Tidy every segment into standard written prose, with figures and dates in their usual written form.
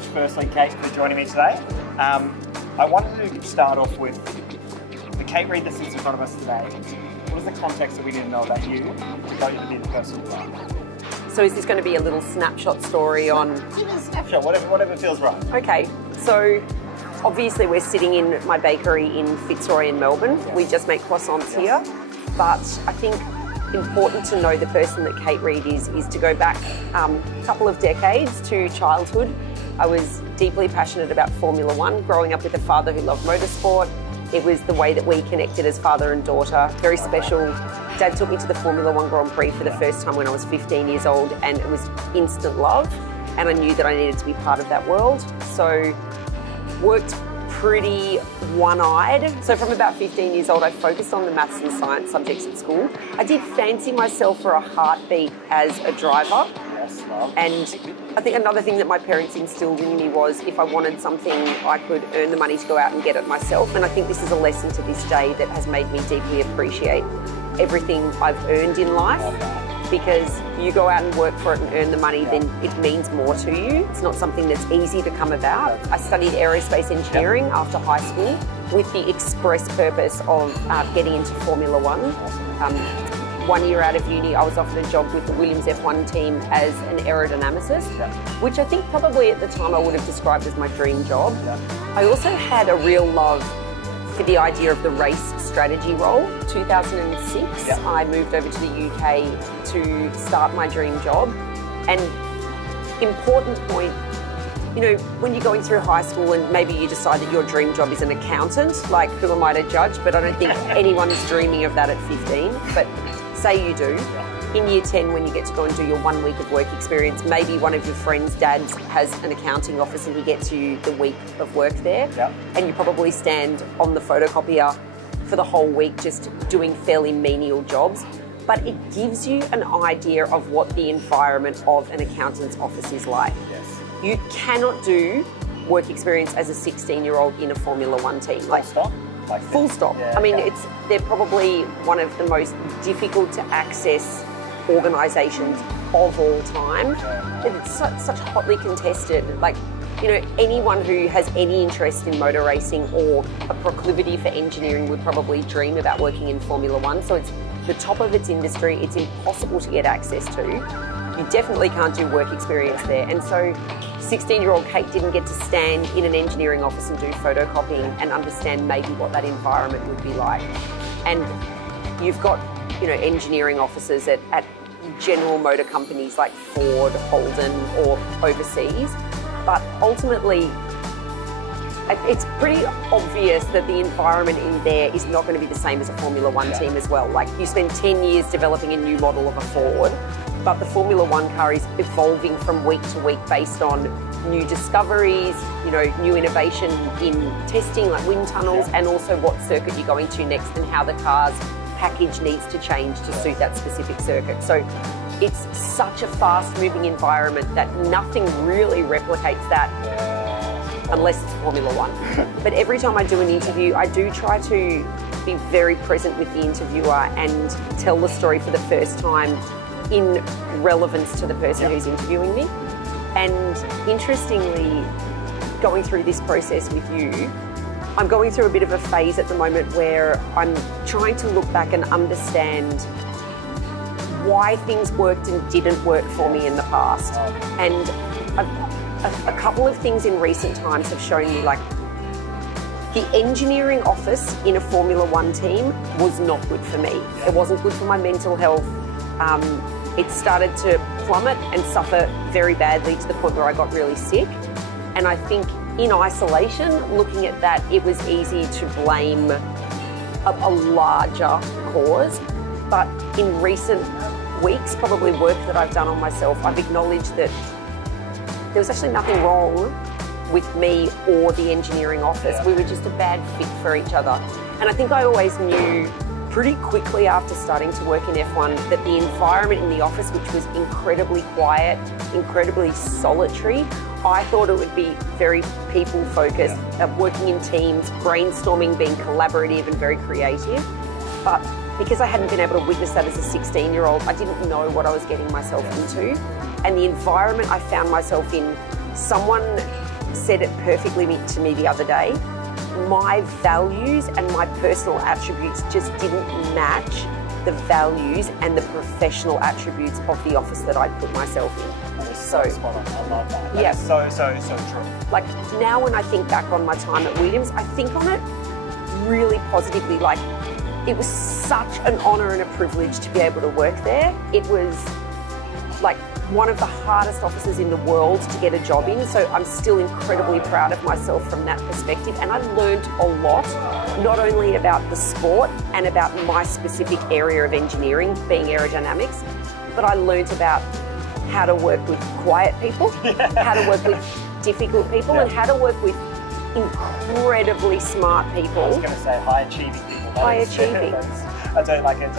much, firstly, Kate, for joining me today. I wanted to start off with the Kate Reid that sits in front of us today. What is the context that we need to know about you to got you to be the person you are? So is this going to be a little snapshot story on... Snapshot, whatever feels right. Okay, so obviously we're sitting in my bakery in Fitzroy in Melbourne. Yes. We just make croissants here. But I think important to know the person that Kate Reid is to go back a couple of decades to childhood. I was deeply passionate about Formula One, growing up with a father who loved motorsport. It was the way that we connected as father and daughter. Very special. Dad took me to the Formula One Grand Prix for the first time when I was 15 years old, and it was instant love. And I knew that I needed to be part of that world. So worked pretty one-eyed. So from about 15 years old, I focused on the maths and science subjects at school. I did fancy myself for a heartbeat as a driver. Yes, well. And I think another thing that my parents instilled in me was if I wanted something, I could earn the money to go out and get it myself. And I think this is a lesson to this day that has made me deeply appreciate everything I've earned in life. Because you go out and work for it and earn the money, then it means more to you. It's not something that's easy to come about. I studied aerospace engineering after high school with the express purpose of getting into Formula One. 1 year out of uni, I was offered a job with the Williams F1 team as an aerodynamicist, which I think probably at the time I would have described as my dream job. I also had a real love for the idea of the race strategy role. 2006, I moved over to the UK to start my dream job. And important point, you know, when you're going through high school and maybe you decide that your dream job is an accountant, like who am I to judge? But I don't think anyone's dreaming of that at 15. But say you do. In year 10, when you get to go and do your 1 week of work experience, maybe one of your friends' dads has an accounting office and he gets you the week of work there. And you probably stand on the photocopier for the whole week just doing fairly menial jobs. But it gives you an idea of what the environment of an accountant's office is like. You cannot do work experience as a 16-year-old in a Formula One team. Like, full stop. I mean, they're probably one of the most difficult to access organisations of all time. It's such hotly contested. Like, you know, anyone who has any interest in motor racing or a proclivity for engineering would probably dream about working in Formula One. So it's the top of its industry. It's impossible to get access to. You definitely can't do work experience there. And so 16-year-old Kate didn't get to stand in an engineering office and do photocopying and understand maybe what that environment would be like. And you've got, you know, engineering offices at general motor companies like Ford, Holden, or overseas. But ultimately, it's pretty obvious that the environment in there is not going to be the same as a Formula One team as well. Like, you spend 10 years developing a new model of a Ford, but the Formula One car is evolving from week to week based on new discoveries, you know, new innovation in testing like wind tunnels, and also what circuit you're going to next and how the car's package needs to change to suit that specific circuit. So it's such a fast-moving environment that nothing really replicates that unless it's Formula One. But every time I do an interview, I do try to be very present with the interviewer and tell the story for the first time in relevance to the person who's interviewing me. And interestingly, going through this process with you, I'm going through a bit of a phase at the moment where I'm trying to look back and understand why things worked and didn't work for me in the past. And a couple of things in recent times have shown me, like, the engineering office in a Formula One team was not good for me. It wasn't good for my mental health. It started to plummet and suffer very badly to the point where I got really sick. And I think in isolation, looking at that, it was easy to blame a larger cause. But in recent weeks, probably work that I've done on myself, I've acknowledged that there was actually nothing wrong with me or the engineering office. We were just a bad fit for each other. And I think I always knew pretty quickly after starting to work in F1 that the environment in the office, which was incredibly quiet, incredibly solitary, I thought it would be very people-focused, working in teams, brainstorming, being collaborative and very creative. But because I hadn't been able to witness that as a 16-year-old, I didn't know what I was getting myself into. And the environment I found myself in, someone said it perfectly to me the other day. My values and my personal attributes just didn't match the values and the professional attributes of the office that I'd put myself in. That is so spot on. I love that. That yeah. is so true. Like now when I think back on my time at Williams, I think on it really positively. Like it was such an honour and a privilege to be able to work there. It was like one of the hardest offices in the world to get a job in, so I'm still incredibly proud of myself from that perspective. And I learned a lot, not only about the sport and about my specific area of engineering, being aerodynamics, but I learned about how to work with quiet people, how to work with difficult people, and how to work with incredibly smart people. I was going to say high achieving people. High achieving. I don't like it.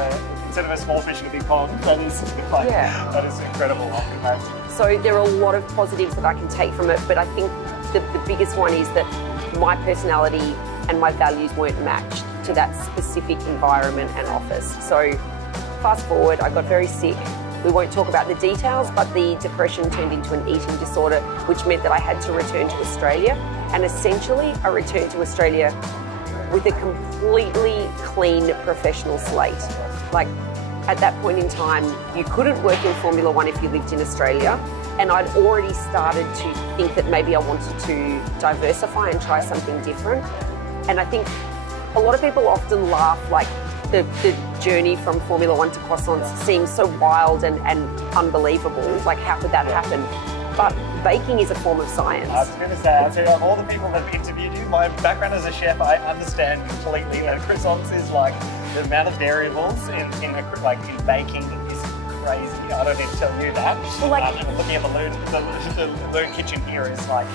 Instead of a small fish in a big pond, that is like, that is incredible. I can imagine. So there are a lot of positives that I can take from it, but I think the biggest one is that my personality and my values weren't matched to that specific environment and office. So fast forward, I got very sick. We won't talk about the details, but the depression turned into an eating disorder, which meant that I had to return to Australia. And essentially, I returned to Australia with a completely clean professional slate. Like at that point in time, you couldn't work in Formula One if you lived in Australia. And I'd already started to think that maybe I wanted to diversify and try something different. And I think a lot of people often laugh, like the journey from Formula One to Croissants seems so wild and unbelievable. Like how could that happen? But baking is a form of science. I was going to say, of all the people that have interviewed you, my background as a chef, I understand completely that croissants is like the amount of variables in baking is crazy. I don't need to tell you that. Well, like, looking at the Lune kitchen here is like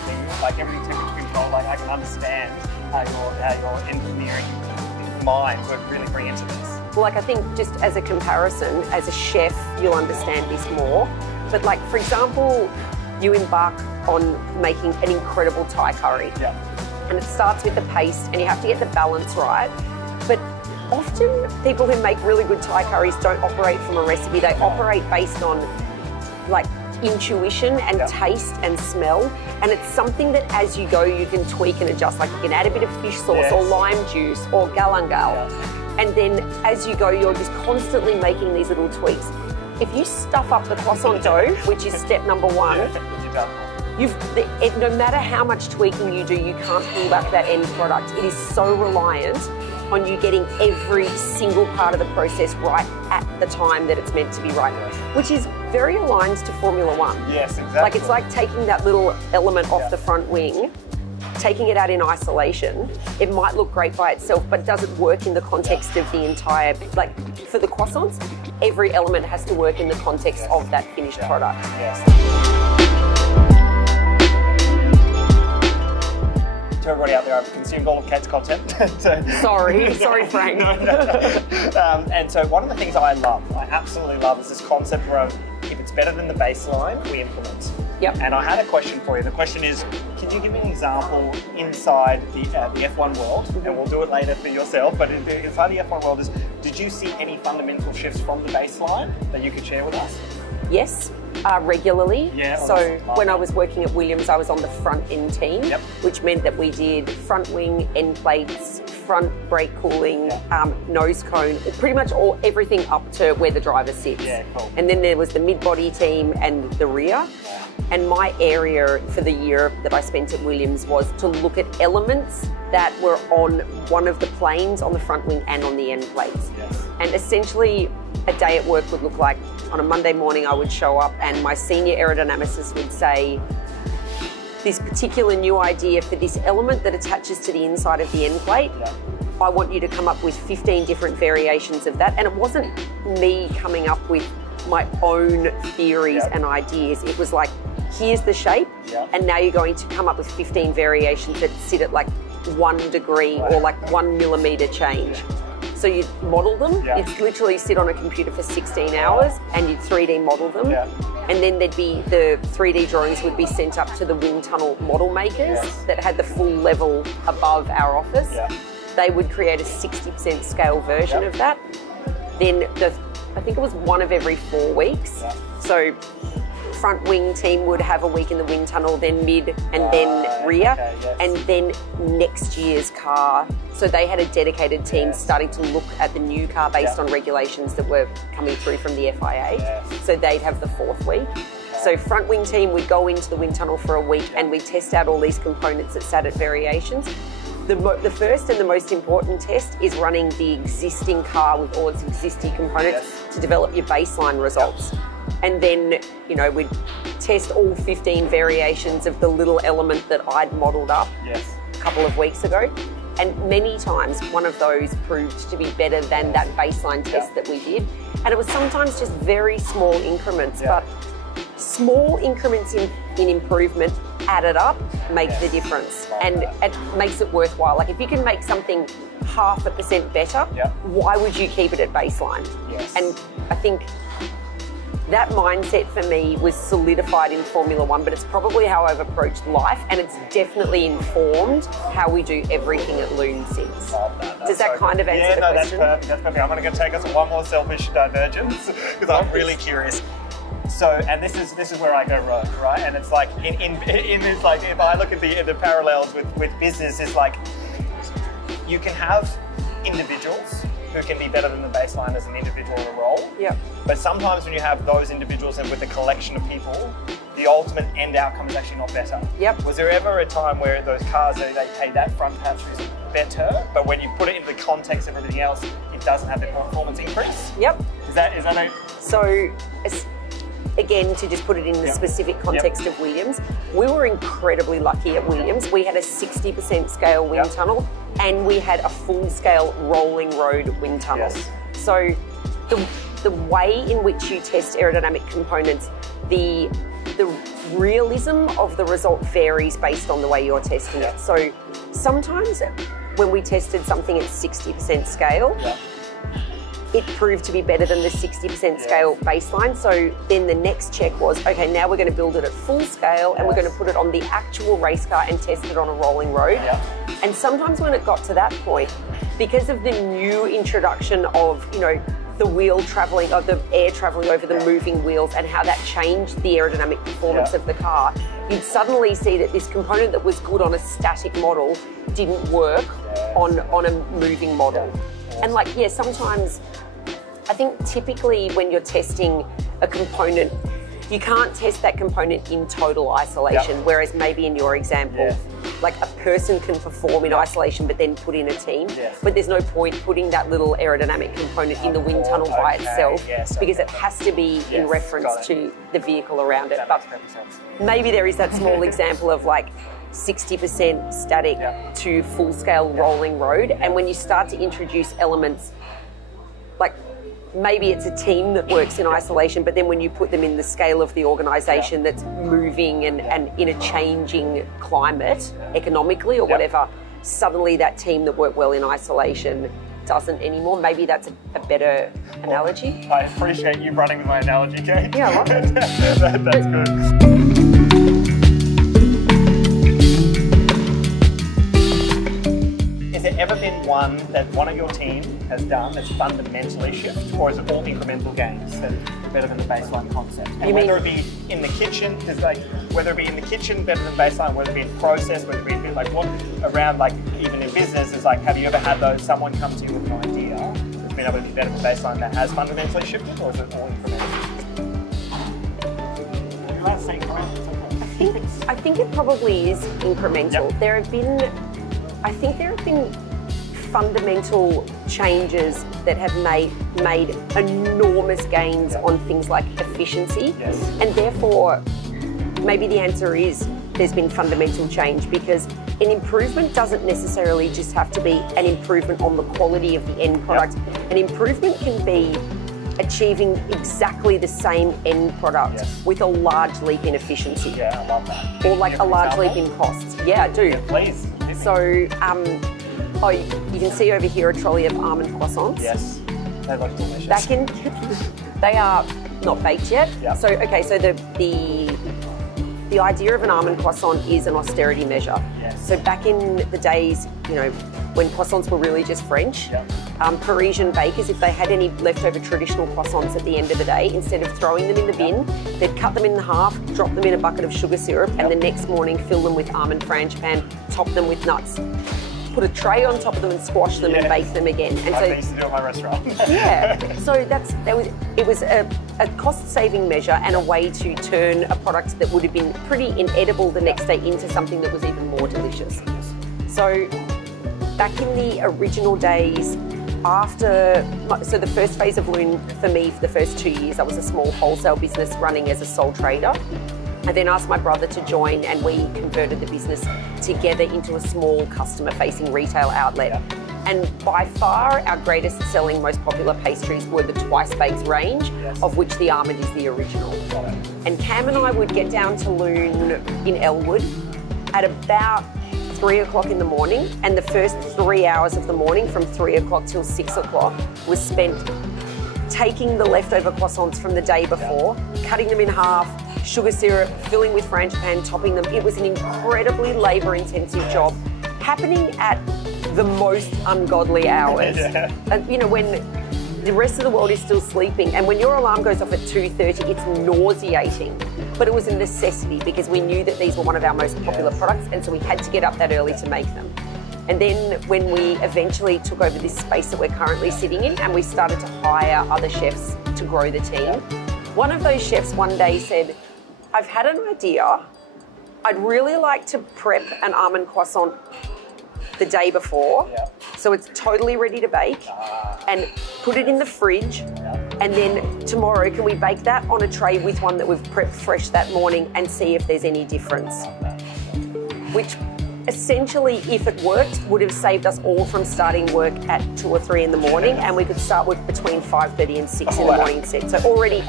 every temperature control. Like I can understand how your engineering mind would really bring into this. Well, like I think just as a comparison, as a chef, you'll understand this more. But like, for example, you embark on making an incredible Thai curry. Yeah. And it starts with the paste and you have to get the balance right. But often people who make really good Thai curries don't operate from a recipe. They operate based on like intuition and taste and smell. And it's something that as you go, you can tweak and adjust. Like you can add a bit of fish sauce or lime juice or galangal. Yeah. And then as you go, you're just constantly making these little tweaks. If you stuff up the croissant dough, which is step number one, no matter how much tweaking you do, you can't pull back that end product. It is so reliant on you getting every single part of the process right at the time that it's meant to be right, which is very aligned to Formula One. Yes, exactly. Like it's like taking that little element off the front wing, taking it out in isolation. It might look great by itself, but does it work in the context of the entire, like for the croissants, every element has to work in the context of that finished product. Yes. To everybody out there, I've consumed all of Kate's content. Sorry Frank. No. And so one of the things I absolutely love is this concept where if it's better than the baseline, we implement. Yep. And I had a question for you. The question is, can you give me an example inside the F1 world? And we'll do it later for yourself, but inside the F1 world, did you see any fundamental shifts from the baseline that you could share with us? Yes, regularly. Yeah, so when I was working at Williams, I was on the front end team, which meant that we did front wing, end plates, front brake cooling, nose cone, pretty much everything up to where the driver sits. Yeah, cool. And then there was the mid-body team and the rear. And my area for the year that I spent at Williams was to look at elements that were on one of the planes on the front wing and on the end plates. Yes. And essentially, a day at work would look like, on a Monday morning I would show up and my senior aerodynamicist would say, this particular new idea for this element that attaches to the inside of the end plate, I want you to come up with 15 different variations of that. And it wasn't me coming up with my own theories and ideas. It was like, here's the shape, and now you're going to come up with 15 variations that sit at like 1 degree or like 1 millimeter change. So you'd model them, you'd literally sit on a computer for 16 hours and you'd 3D model them. And then there'd be, the 3D drawings would be sent up to the wind tunnel model makers that had the full level above our office. They would create a 60% scale version of that. Then I think it was one of every 4 weeks. So front wing team would have a week in the wind tunnel, then mid, and then rear, okay, yes. and then next year's car. So they had a dedicated team starting to look at the new car based on regulations that were coming through from the FIA. Yes. So they'd have the 4th week. So front wing team would go into the wind tunnel for a week and we'd test out all these components that sat at variations. The first and the most important test is running the existing car with all its existing components to develop your baseline results. And then, you know, we'd test all 15 variations of the little element that I'd modelled up a couple of weeks ago. And many times one of those proved to be better than that baseline test that we did. And it was sometimes just very small increments, but small increments in improvement added up make the difference, and it makes it worthwhile. Like if you can make something 0.5% better, why would you keep it at baseline? And I think that mindset for me was solidified in Formula One, but it's probably how I've approached life, and it's definitely informed how we do everything at Lune since. Does that kind of answer the question? That's perfect. That's perfect. I'm going to take us on one more selfish divergence because I'm really curious. So, and this is where I go rogue, right? And it's like it's like if I look at the parallels with business, it's like you can have individuals who can be better than the baseline as an individual in a role. But sometimes when you have those individuals and with a collection of people, the ultimate end outcome is actually not better. Was there ever a time where those cars they hey, that front patch is better, but when you put it into the context of everything else, it doesn't have the performance increase? Is that a... So, again, to just put it in the specific context of Williams, we were incredibly lucky at Williams. We had a 60% scale wind tunnel and we had a full scale rolling road wind tunnel. So the way in which you test aerodynamic components, the realism of the result varies based on the way you're testing it. So sometimes when we tested something at 60% scale, it proved to be better than the 60% scale baseline. So then the next check was, okay, now we're going to build it at full scale and we're going to put it on the actual race car and test it on a rolling road. And sometimes when it got to that point, because of the new introduction of, you know, the wheel traveling, or the air traveling over the moving wheels and how that changed the aerodynamic performance of the car, you'd suddenly see that this component that was good on a static model didn't work on a moving model. And like, sometimes, I think typically when you're testing a component, you can't test that component in total isolation, whereas maybe in your example, like a person can perform in isolation but then put in a team. But there's no point putting that little aerodynamic component in the wind tunnel by itself because it has to be in reference to the vehicle around it. But maybe there is that small example of like 60% static to full scale rolling road, and when you start to introduce elements like maybe it's a team that works in isolation, but then when you put them in the scale of the organisation that's moving and in a changing climate economically or whatever, suddenly that team that worked well in isolation doesn't anymore. Maybe that's a better analogy. I appreciate you running with my analogy, Kate. Yeah, I love it. That's good. Has there ever been one that one of your team has done that's fundamentally shifted, or is it all incremental gains that are better than the baseline concept? And whether it be in the kitchen, because like whether it be in the kitchen better than baseline, whether it be in process, whether it be in like what around like even in business is like, have you ever had those someone come to you with an idea that's been able to be better than baseline that has fundamentally shifted, or is it all incremental? You're allowed to say incremental. I think it probably is incremental. I think there have been fundamental changes that have made enormous gains on things like efficiency, and therefore maybe the answer is there's been fundamental change, because an improvement doesn't necessarily just have to be an improvement on the quality of the end product. An improvement can be achieving exactly the same end product with a large leap in efficiency. Yeah, I love that. Or like a large leap in costs. Yeah, I do. Yeah, please. So, you can see over here a trolley of almond croissants. Yes, they look delicious. They are not baked yet. So, okay, so the idea of an almond croissant is an austerity measure. So back in the days, you know, when croissants were really just French. Yep. Parisian bakers, if they had any leftover traditional croissants at the end of the day, instead of throwing them in the bin, they'd cut them in half, drop them in a bucket of sugar syrup, and the next morning fill them with almond frangipan, top them with nuts, put a tray on top of them and squash them and bake them again. And I used to do at my restaurant. So it was a cost-saving measure and a way to turn a product that would have been pretty inedible the next day into something that was even more delicious. So back in the original days, so the first phase of Lune for me for the first 2 years, I was a small wholesale business running as a sole trader. I then asked my brother to join and we converted the business together into a small customer-facing retail outlet. And by far our greatest selling, most popular pastries were the twice baked range, of which the almond is the original. And Cam and I would get down to Lune in Elwood at about 3 o'clock in the morning, and the first 3 hours of the morning from 3 o'clock till 6 o'clock was spent taking the leftover croissants from the day before, cutting them in half, sugar syrup, filling with frangipan, topping them. It was an incredibly labour-intensive job, happening at the most ungodly hours. And, you know, when the rest of the world is still sleeping, and when your alarm goes off at 2:30, it's nauseating. But it was a necessity because we knew that these were one of our most popular products, and so we had to get up that early to make them. And then when we eventually took over this space that we're currently sitting in and we started to hire other chefs to grow the team, one of those chefs one day said, I've had an idea. I'd really like to prep an almond croissant the day before, so it's totally ready to bake, and put it in the fridge, and then tomorrow can we bake that on a tray with one that we've prepped fresh that morning and see if there's any difference. Which essentially, if it worked, would have saved us all from starting work at 2 or 3 in the morning, and we could start work between 5:30 and 6 in the morning instead. So already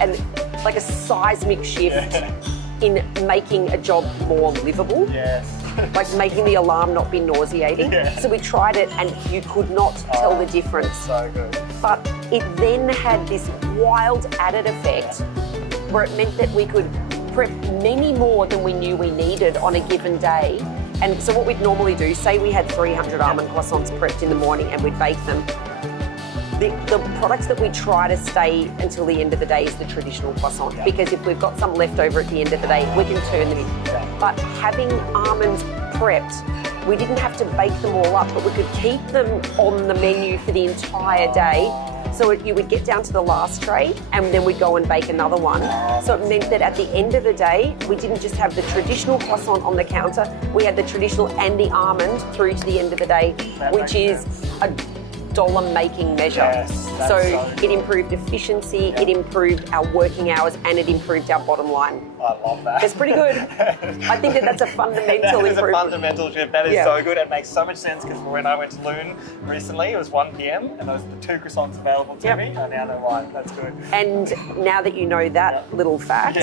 like a seismic shift in making a job more livable. Like making the alarm not be nauseating. So we tried it and you could not tell the difference. So good. But it then had this wild added effect where it meant that we could prep many more than we knew we needed on a given day. And so what we'd normally do, say we had 300 almond croissants prepped in the morning and we'd bake them. The products that we try to stay until the end of the day is the traditional croissant, because if we've got some left over at the end of the day, we can turn them in. But having almonds prepped, we didn't have to bake them all up, but we could keep them on the menu for the entire day. So you would get down to the last tray and then we'd go and bake another one. So it meant that at the end of the day, we didn't just have the traditional croissant on the counter, we had the traditional and the almond through to the end of the day, which is a dollar-making measure. So it improved efficiency, it improved our working hours, and it improved our bottom line. I love that. It's pretty good. I think that's a fundamental improvement. That is a fundamental shift. That is so good. It makes so much sense because when I went to Lune recently, it was 1 p.m. and those were the 2 croissants available to me. I now know why. That's good. And now that you know that little fact,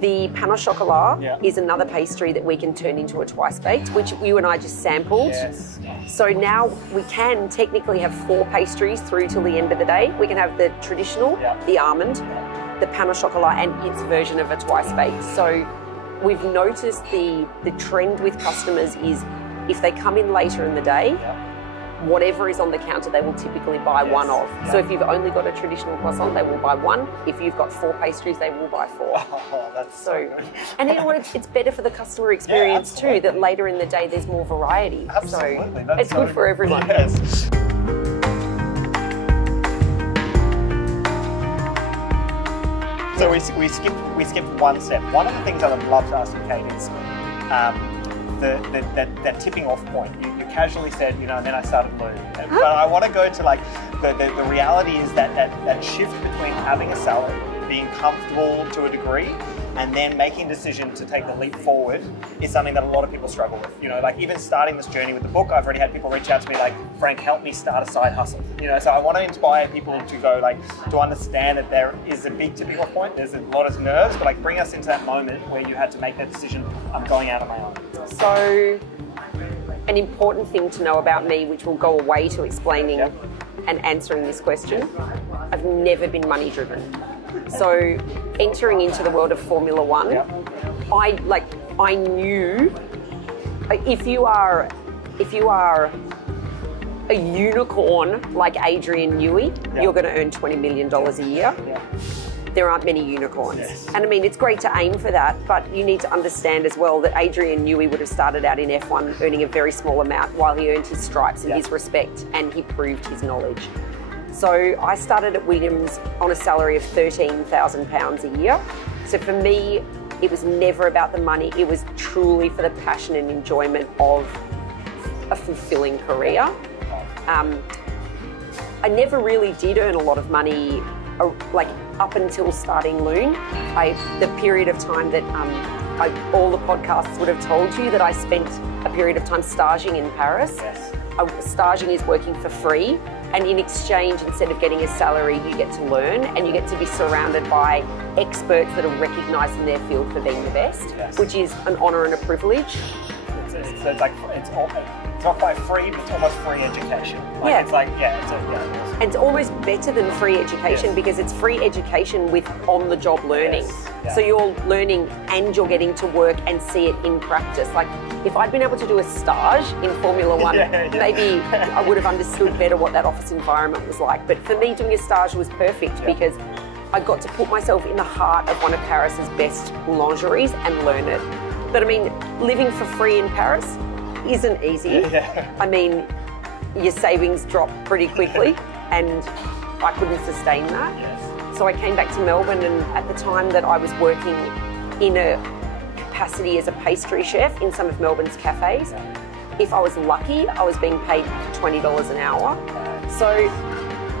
the pain au chocolat is another pastry that we can turn into a twice baked, which you and I just sampled. So now we can technically have 4 pastries through till the end of the day. We can have the traditional, the almond, the pain au chocolat, and its version of a twice baked. So we've noticed the trend with customers is if they come in later in the day, whatever is on the counter, they will typically buy one of. So if you've only got a traditional croissant, they will buy one. If you've got 4 pastries, they will buy 4. Oh, that's so good. And you know what? It's better for the customer experience too, that later in the day there's more variety. Absolutely. So it's good for everyone. So we skipped one step. One of the things that I'd love to ask you, Kate, is that tipping off point. You casually said, you know, and then I started Lune. But I want to go to like the reality is that shift between having a salad, being comfortable to a degree, and then making a decision to take the leap forward is something that a lot of people struggle with. You know, like even starting this journey with the book, I've already had people reach out to me like, Frank, help me start a side hustle. You know, so I want to inspire people to go like, to understand that there is a big tipping off point, there's a lot of nerves, but like bring us into that moment where you had to make that decision, I'm going out on my own. So, an important thing to know about me, which will go away to explaining and answering this question, I've never been money driven. So entering into the world of Formula One, I knew if you are a unicorn like Adrian Newey, you're going to earn $20 million a year. There aren't many unicorns. And I mean, it's great to aim for that, but you need to understand as well that Adrian Newey would have started out in F1 earning a very small amount while he earned his stripes and his respect, and he proved his knowledge. So I started at Williams on a salary of £13,000 a year. So for me, it was never about the money. It was truly for the passion and enjoyment of a fulfilling career. I never really did earn a lot of money, like up until starting Lune. The period of time that all the podcasts would have told you that I spent a period of time staging in Paris. Staging is working for free, and in exchange, instead of getting a salary, you get to learn and you get to be surrounded by experts that are recognised in their field for being the best, which is an honour and a privilege. It's not quite free, but it's almost free education. It's awesome. And it's almost better than free education because it's free education with on-the-job learning. So you're learning and you're getting to work and see it in practice. Like if I'd been able to do a stage in Formula One, maybe I would have understood better what that office environment was like. But for me, doing a stage was perfect because I got to put myself in the heart of one of Paris's best boulangeries and learn it. But I mean, living for free in Paris isn't easy. I mean, your savings drop pretty quickly and I couldn't sustain that. So I came back to Melbourne, and at the time that I was working in a capacity as a pastry chef in some of Melbourne's cafes, if I was lucky, I was being paid $20 an hour. So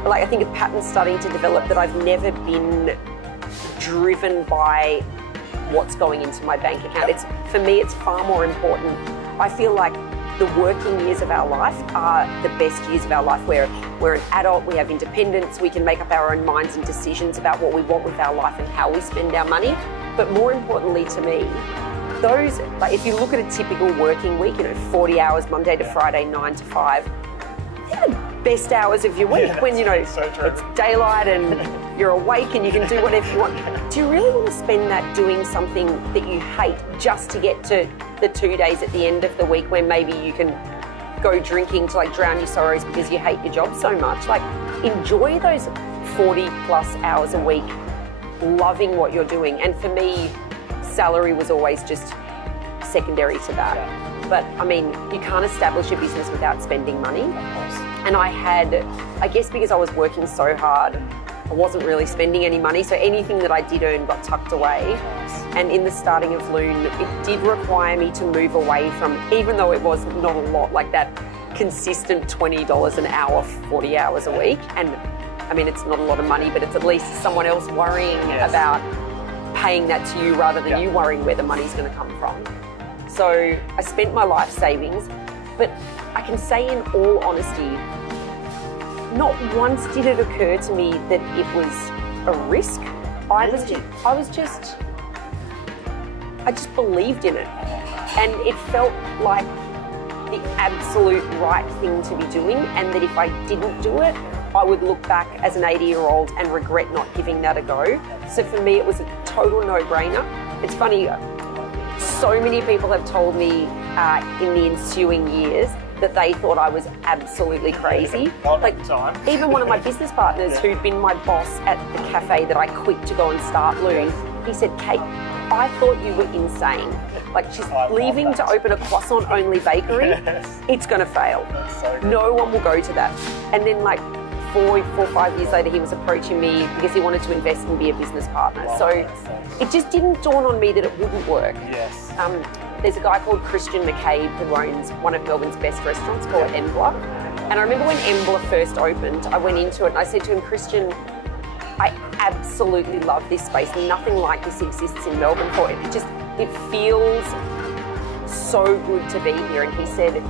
like I think a pattern's starting to develop that I've never been driven by what's going into my bank account. For me, it's far more important. I feel like the working years of our life are the best years of our life, where we're an adult, we have independence, we can make up our own minds and decisions about what we want with our life and how we spend our money. But more importantly to me, those, like if you look at a typical working week, 40 hours Monday to Friday, 9 to 5, they're the best hours of your week when it's daylight and you're awake and you can do whatever you want. Do you really want to spend that doing something that you hate just to get to the 2 days at the end of the week where maybe you can go drinking to like drown your sorrows because you hate your job so much? Like enjoy those 40 plus hours a week loving what you're doing. And for me, salary was always just secondary to that. But I mean, you can't establish a business without spending money. And I guess because I was working so hard, I wasn't really spending any money, so anything that I did earn got tucked away. And in the starting of Lune, it did require me to move away from, even though it was not a lot, like that consistent $20 an hour, 40 hours a week. And I mean, it's not a lot of money, but it's at least someone else worrying about paying that to you rather than you worrying where the money's going to come from. So I spent my life savings, but I can say in all honesty, not once did it occur to me that it was a risk. I just believed in it. And it felt like the absolute right thing to be doing, and that if I didn't do it, I would look back as an 80-year-old and regret not giving that a go. So for me, it was a total no-brainer. It's funny, so many people have told me in the ensuing years that they thought I was absolutely crazy. Like even one of my business partners who'd been my boss at the cafe that I quit to go and start Lune, he said, "Kate, I thought you were insane. Like she's leaving to open a croissant-only bakery. It's going to fail. No one will go to that." And then like 4 or 5 years later, he was approaching me because he wanted to invest and be a business partner. So it just didn't dawn on me that it wouldn't work. There's a guy called Christian McCabe who owns one of Melbourne's best restaurants called Embla. And I remember when Embla first opened, I went into it and I said to him, "Christian, I absolutely love this space. Nothing like this exists in Melbourne for it. It feels so good to be here." And he said,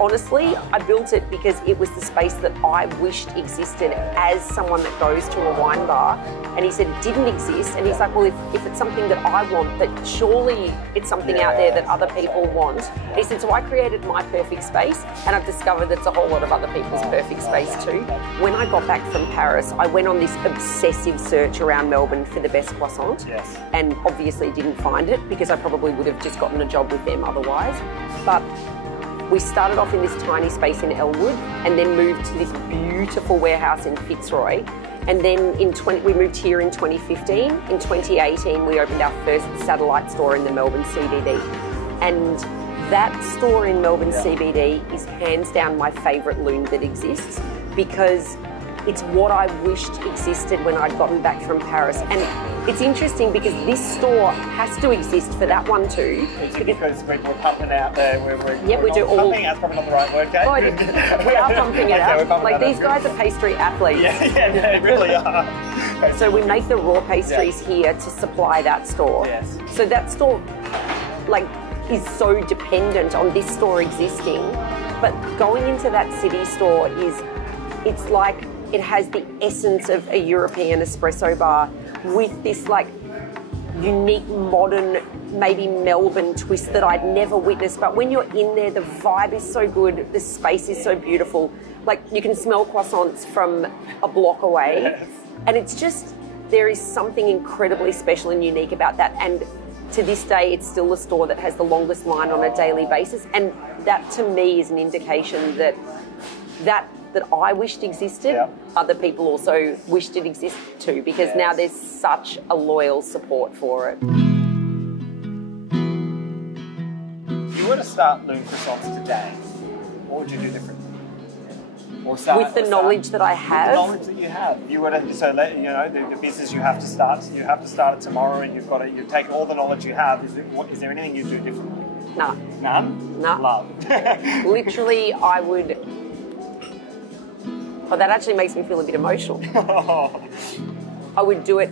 "Honestly, I built it because it was the space that I wished existed as someone that goes to a wine bar." And he said it didn't exist. And he's like, "Well, if it's something that I want, that surely it's something out there that other people want." And he said, "So I created my perfect space, and I've discovered that's a whole lot of other people's perfect space too." When I got back from Paris, I went on this obsessive search around Melbourne for the best croissant. And obviously didn't find it because I probably would have just gotten a job with them otherwise. But We started off in this tiny space in Elwood and then moved to this beautiful warehouse in Fitzroy. And then we moved here in 2015. In 2018, we opened our first satellite store in the Melbourne CBD. And that store in Melbourne CBD is hands down my favourite Lune that exists, because it's what I wished existed when I'd gotten back from Paris. And it's interesting because this store has to exist for that one too. Because we're pumping out there. We do all. Pumping out's probably not the right word, Kate. Oh, we are pumping it out. Like these guys are pastry athletes. Yeah, they really are. So we make the raw pastries here to supply that store. Yes. So that store, like, is so dependent on this store existing. But going into that city store it's like, it has the essence of a European espresso bar with this like unique modern, maybe Melbourne twist that I'd never witnessed. But when you're in there, the vibe is so good, the space is so beautiful. Like, you can smell croissants from a block away. Yes. And it's just, there is something incredibly special and unique about that. And to this day, it's still a store that has the longest line on a daily basis. And that to me is an indication that I wished existed, other people also wished it existed too, because now there's such a loyal support for it. If you were to start Lune Croissants today, what would you do differently? With the knowledge that I have? With the knowledge that you have. You were to, so let, you know, the business you have to start it tomorrow, and you've taken all the knowledge you have. Is there anything you do differently? No. None? No. Love. Literally, I would... Oh, that actually makes me feel a bit emotional. I would do it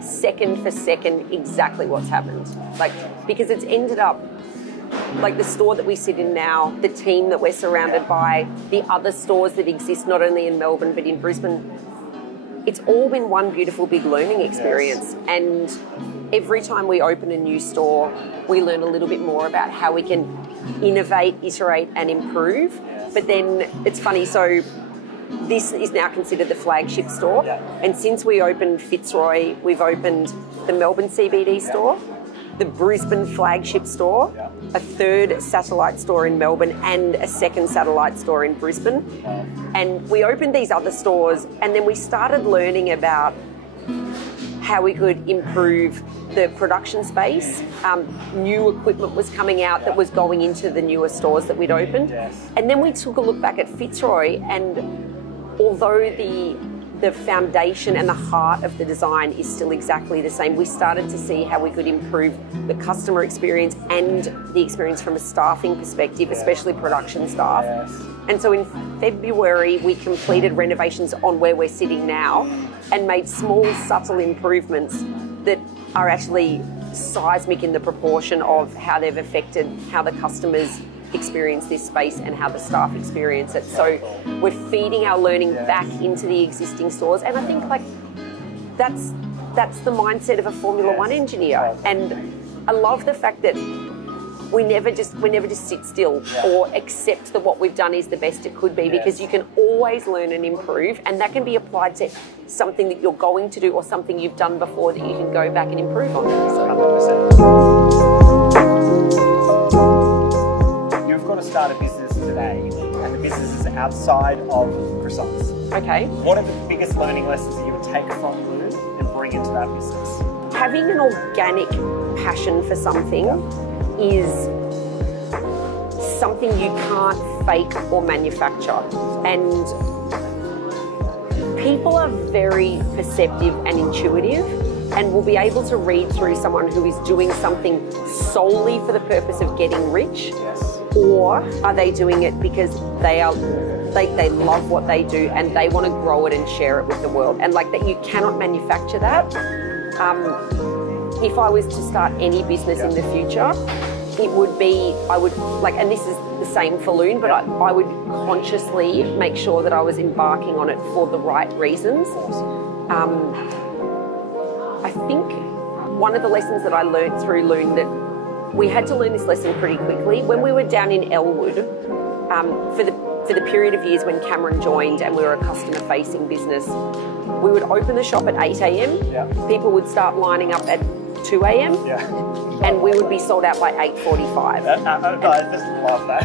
second for second exactly what's happened. Like, because it's ended up, like the store that we sit in now, the team that we're surrounded by, the other stores that exist not only in Melbourne but in Brisbane, it's all been one beautiful big learning experience. Yes. And every time we open a new store, we learn a little bit more about how we can innovate, iterate and improve. But then it's funny, so this is now considered the flagship store. And since we opened Fitzroy, we've opened the Melbourne CBD store, the Brisbane flagship store, a third satellite store in Melbourne and a second satellite store in Brisbane. And we opened these other stores and then we started learning about how we could improve the production space. New equipment was coming out that was going into the newer stores that we'd opened. And then we took a look back at Fitzroy, and although the foundation and the heart of the design is still exactly the same, we started to see how we could improve the customer experience and the experience from a staffing perspective, especially production staff. And so in February, we completed renovations on where we're sitting now and made small, subtle improvements that are actually seismic in the proportion of how they've affected how the customers experience this space and how the staff experience it. So we're feeding our learning back into the existing stores, and I think like that's the mindset of a Formula One engineer. And I love the fact that we never just sit still or accept that what we've done is the best it could be, because you can always learn and improve, and that can be applied to something that you're going to do or something you've done before that you can go back and improve on. 100%. You've got to start a business today, and the business is outside of croissants. Okay. What are the biggest learning lessons that you would take from Lune and bring into that business? Having an organic passion for something is something you can't fake or manufacture. And people are very perceptive and intuitive and will be able to read through someone who is doing something solely for the purpose of getting rich, or are they doing it because they love what they do and they want to grow it and share it with the world. And like that, you cannot manufacture that. If I was to start any business in the future, it would be, and this is the same for Lune, but I would consciously make sure that I was embarking on it for the right reasons. I think one of the lessons that I learned through Lune, that we had to learn this lesson pretty quickly. When we were down in Elwood, for the period of years when Cameron joined and we were a customer-facing business, we would open the shop at 8 a.m. People would start lining up at 2 a.m. Yeah. and we would be sold out by 8:45. I just love that.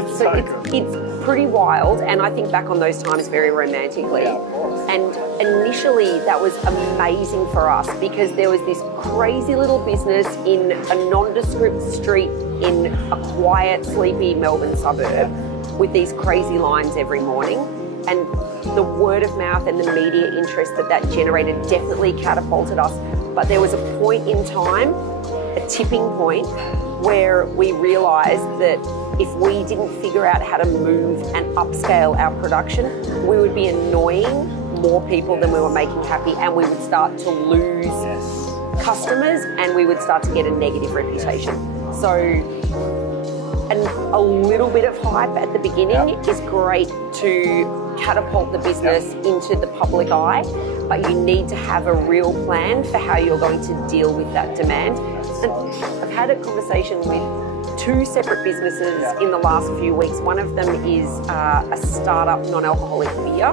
It's so good. It's pretty wild, and I think back on those times very romantically. Yeah, of course. And initially that was amazing for us because there was this crazy little business in a nondescript street in a quiet, sleepy Melbourne suburb with these crazy lines every morning. And the word of mouth and the media interest that generated definitely catapulted us. But there was a point in time, a tipping point, where we realised that if we didn't figure out how to move and upscale our production, we would be annoying more people than we were making happy, and we would start to lose customers, and we would start to get a negative reputation. So, and a little bit of hype at the beginning is great to catapult the business into the public eye, but you need to have a real plan for how you're going to deal with that demand. And I've had a conversation with 2 separate businesses in the last few weeks. One of them is a startup non-alcoholic beer,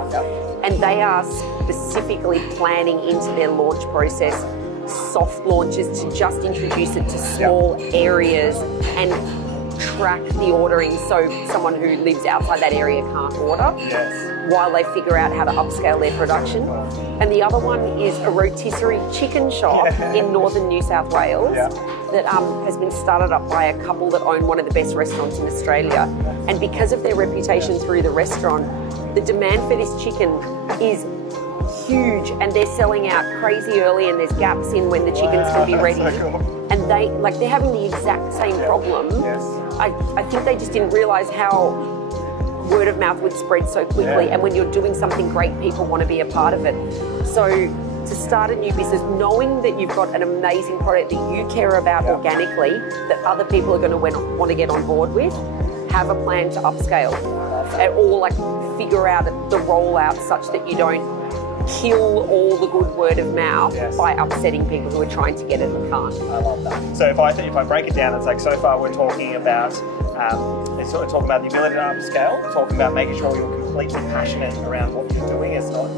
and they are specifically planning into their launch process soft launches to just introduce it to small areas and track the ordering so someone who lives outside that area can't order while they figure out how to upscale their production. And the other one is a rotisserie chicken shop in northern New South Wales that has been started up by a couple that own one of the best restaurants in Australia. And because of their reputation through the restaurant, the demand for this chicken is huge, and they're selling out crazy early, and there's gaps in when the chickens can be ready. So cool. And they're having the exact same problem. I think they just didn't realise how word of mouth would spread so quickly, and when you're doing something great, people want to be a part of it. So to start a new business, knowing that you've got an amazing product that you care about organically, that other people are going to want to get on board with, have a plan to upscale, or like figure out the rollout such that you don't kill all the good word of mouth by upsetting people who are trying to get it and can't. I love that. So if I break it down, it's like so far we're talking about it's sort of talking about the ability to upscale, talking about making sure you're completely passionate around what you're doing. It's not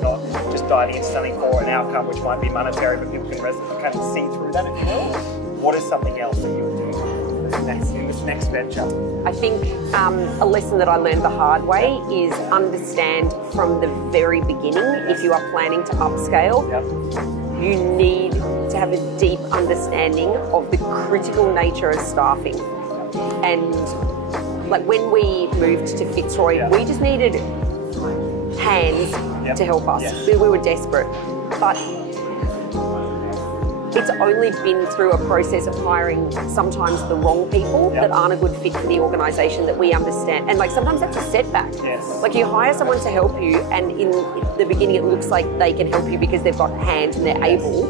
just diving into something for an outcome which might be monetary, but people can kind of see through that, if you will. What is something else that you would do in this next venture? I think a lesson that I learned the hard way is understand from the very beginning, if you are planning to upscale, you need to have a deep understanding of the critical nature of staffing. And like when we moved to Fitzroy, we just needed hands to help us. We were desperate. But it's only been through a process of hiring sometimes the wrong people that aren't a good fit for the organisation that we understand. And like sometimes that's a setback. Like you hire someone to help you, and in the beginning it looks like they can help you because they've got hands and they're able.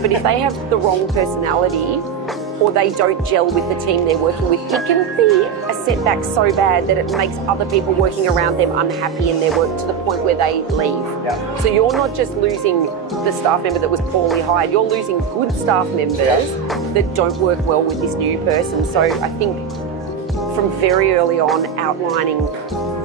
But if they have the wrong personality, or they don't gel with the team they're working with, it can be a setback so bad that it makes other people working around them unhappy in their work to the point where they leave. So you're not just losing the staff member that was poorly hired, you're losing good staff members that don't work well with this new person. So I think from very early on, outlining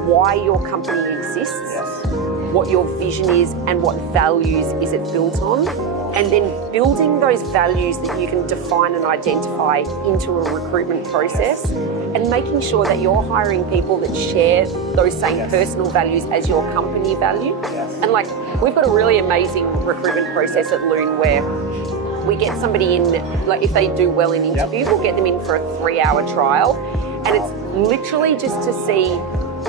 why your company exists, what your vision is, and what values is it built on, and then building those values that you can define and identify into a recruitment process, and making sure that you're hiring people that share those same personal values as your company value. And like, we've got a really amazing recruitment process at Lune where we get somebody in, like if they do well in interview, we'll get them in for a 3-hour trial, and it's literally just to see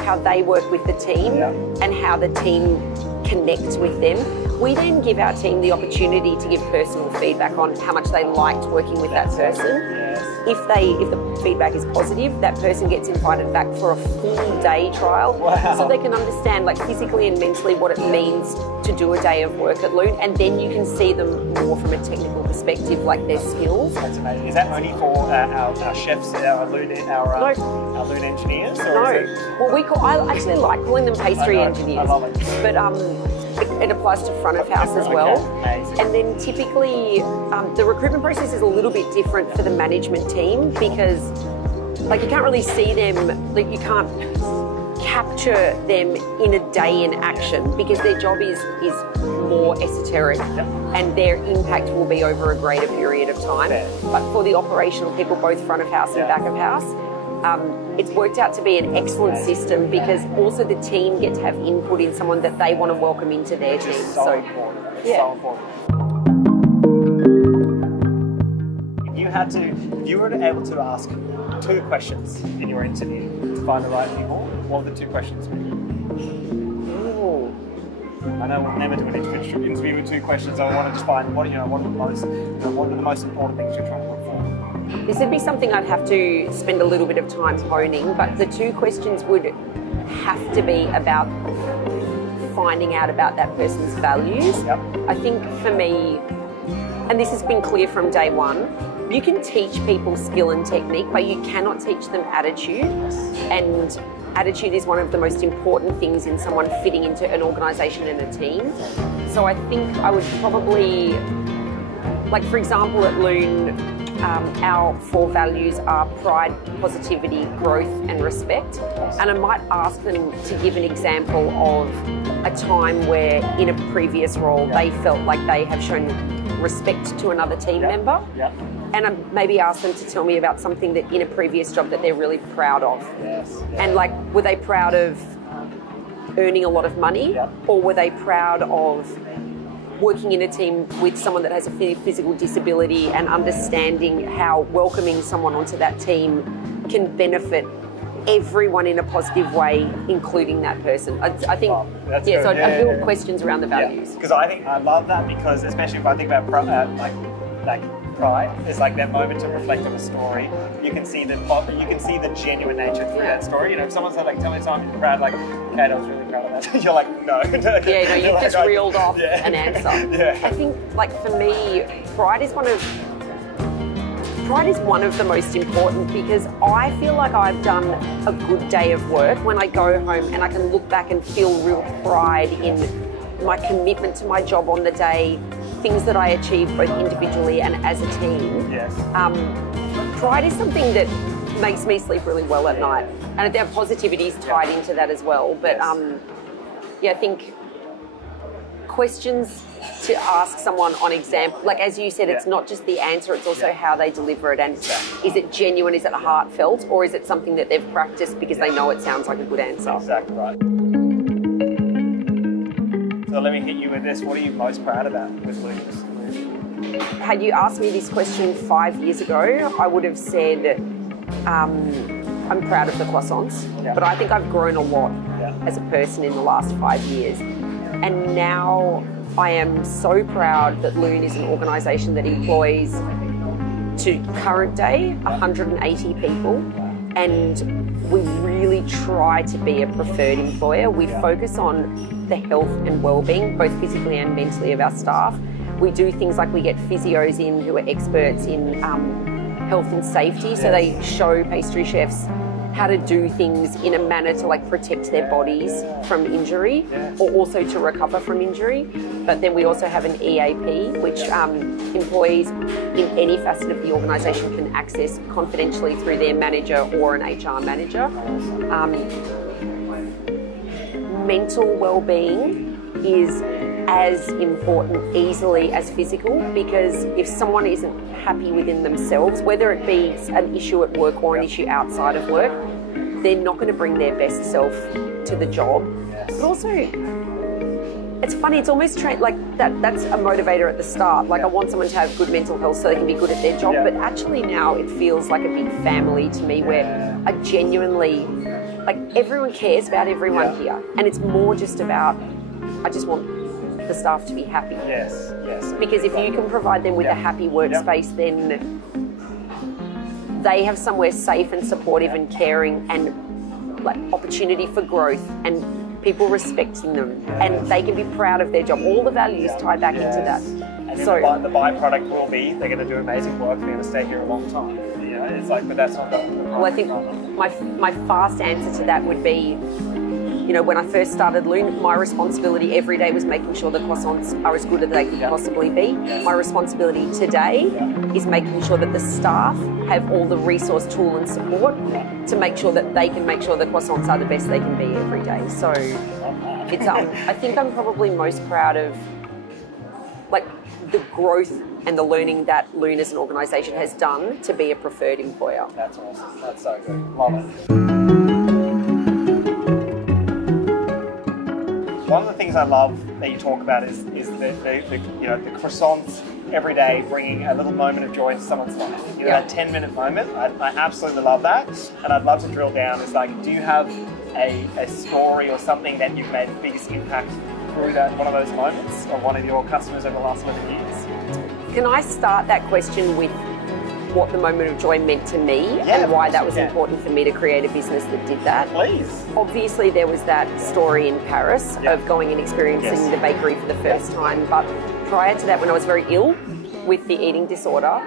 how they work with the team and how the team connects with them. We then give our team the opportunity to give personal feedback on how much they liked working with that person. If the feedback is positive, that person gets invited back for a full day trial, so they can understand like physically and mentally what it means to do a day of work at Lune, and then you can see them more from a technical perspective, like their skills. That's amazing. Is that only for our chefs, our Lune engineers? Or is it... Well, I actually like calling them pastry engineers. I love it. But it applies to front of house as well. And then typically the recruitment process is a little bit different for the management team, because like you can't really see them, like you can't capture them in a day in action, because their job is more esoteric, and their impact will be over a greater period of time. But for the operational people, both front of house and back of house, it's worked out to be an excellent system because also the team get to have input in someone that they want to welcome into their team. So important. It's so important. If you were able to ask 2 questions in your interview to find the right people, what would the 2 questions be? I know we'll never do an interview with 2 questions. I want to just find what are the most important things you're trying to look for. This would be something I'd have to spend a little bit of time honing, but the 2 questions would have to be about finding out about that person's values. I think for me, and this has been clear from day one, you can teach people skill and technique, but you cannot teach them attitude. And attitude is one of the most important things in someone fitting into an organisation and a team. So I think I would probably, like for example at Lune, our 4 values are pride, positivity, growth and respect. And I might ask them to give an example of a time where in a previous role they felt like they have shown respect to another team member. And I maybe ask them to tell me about something that in a previous job that they're really proud of. And like, were they proud of earning a lot of money, or were they proud of working in a team with someone that has a physical disability and understanding how welcoming someone onto that team can benefit everyone in a positive way, including that person. I think, so I build questions around the values. Because I love that, because especially if I think about like pride, it's like that moment to reflect on a story. You can see the genuine nature through that story. You know, if someone said like, "Tell me something you're proud," like, "Kate, I was really proud of that." You're like, "No." You've just reeled off an answer. I think, like for me, pride is one of the most important, because I feel like I've done a good day of work when I go home and I can look back and feel real pride in my commitment to my job on the day, things that I achieved both individually and as a team. Pride is something that makes me sleep really well at night, and their positivity is tied into that as well. But I think questions to ask someone on example, like as you said, it's not just the answer, it's also how they deliver it, and is it genuine, is it heartfelt, or is it something that they've practiced because they know it sounds like a good answer. Exactly right. So let me hit you with this. What are you most proud about with Lune? Had you asked me this question 5 years ago, I would have said I'm proud of the croissants, but I think I've grown a lot as a person in the last 5 years. And now I am so proud that Lune is an organisation that employs, to current day, 180 people, and we really try to be a preferred employer. We focus on the health and well-being, both physically and mentally, of our staff. We do things like we get physios in who are experts in health and safety, so they show pastry chefs how to do things in a manner to like protect their bodies from injury, or also to recover from injury. But then we also have an EAP, which employees in any facet of the organisation can access confidentially through their manager or an HR manager. Mental well-being is as important easily as physical, because if someone isn't happy within themselves, whether it be an issue at work or an issue outside of work, they're not going to bring their best self to the job. But also, it's funny, it's almost like that's a motivator at the start. Like I want someone to have good mental health so they can be good at their job, but actually now it feels like a big family to me, where I genuinely, like everyone cares about everyone here, and it's more just about, I just want the staff to be happy. Because if you can provide them with a happy workspace, then they have somewhere safe and supportive and caring, and like opportunity for growth, and people respecting them, and they can be proud of their job. All the values tie back into that. And so the byproduct will be they're going to do amazing work. They're going to stay here a long time. You know, it's like, but that's not the well, I think my fast answer to that would be, you know, when I first started Lune, my responsibility every day was making sure the croissants are as good as they could possibly be. My responsibility today is making sure that the staff have all the resource, tool and support to make sure that they can make sure the croissants are the best they can be every day. So it's I think I'm probably most proud of the growth and the learning that Lune as an organisation has done to be a preferred employer. That's awesome. That's so good. Love it. One of the things I love that you talk about is the croissants every day, bringing a little moment of joy to someone's life. That 10-minute moment. I absolutely love that, and I'd love to drill down. Is like, do you have a story or something that you've made the biggest impact through that one of those moments of one of your customers over the last 11 years? Can I start that question with what the moment of joy meant to me and why that was important for me to create a business that did that? Please. Obviously, there was that story in Paris of going and experiencing the bakery for the first time, but prior to that, when I was very ill with the eating disorder,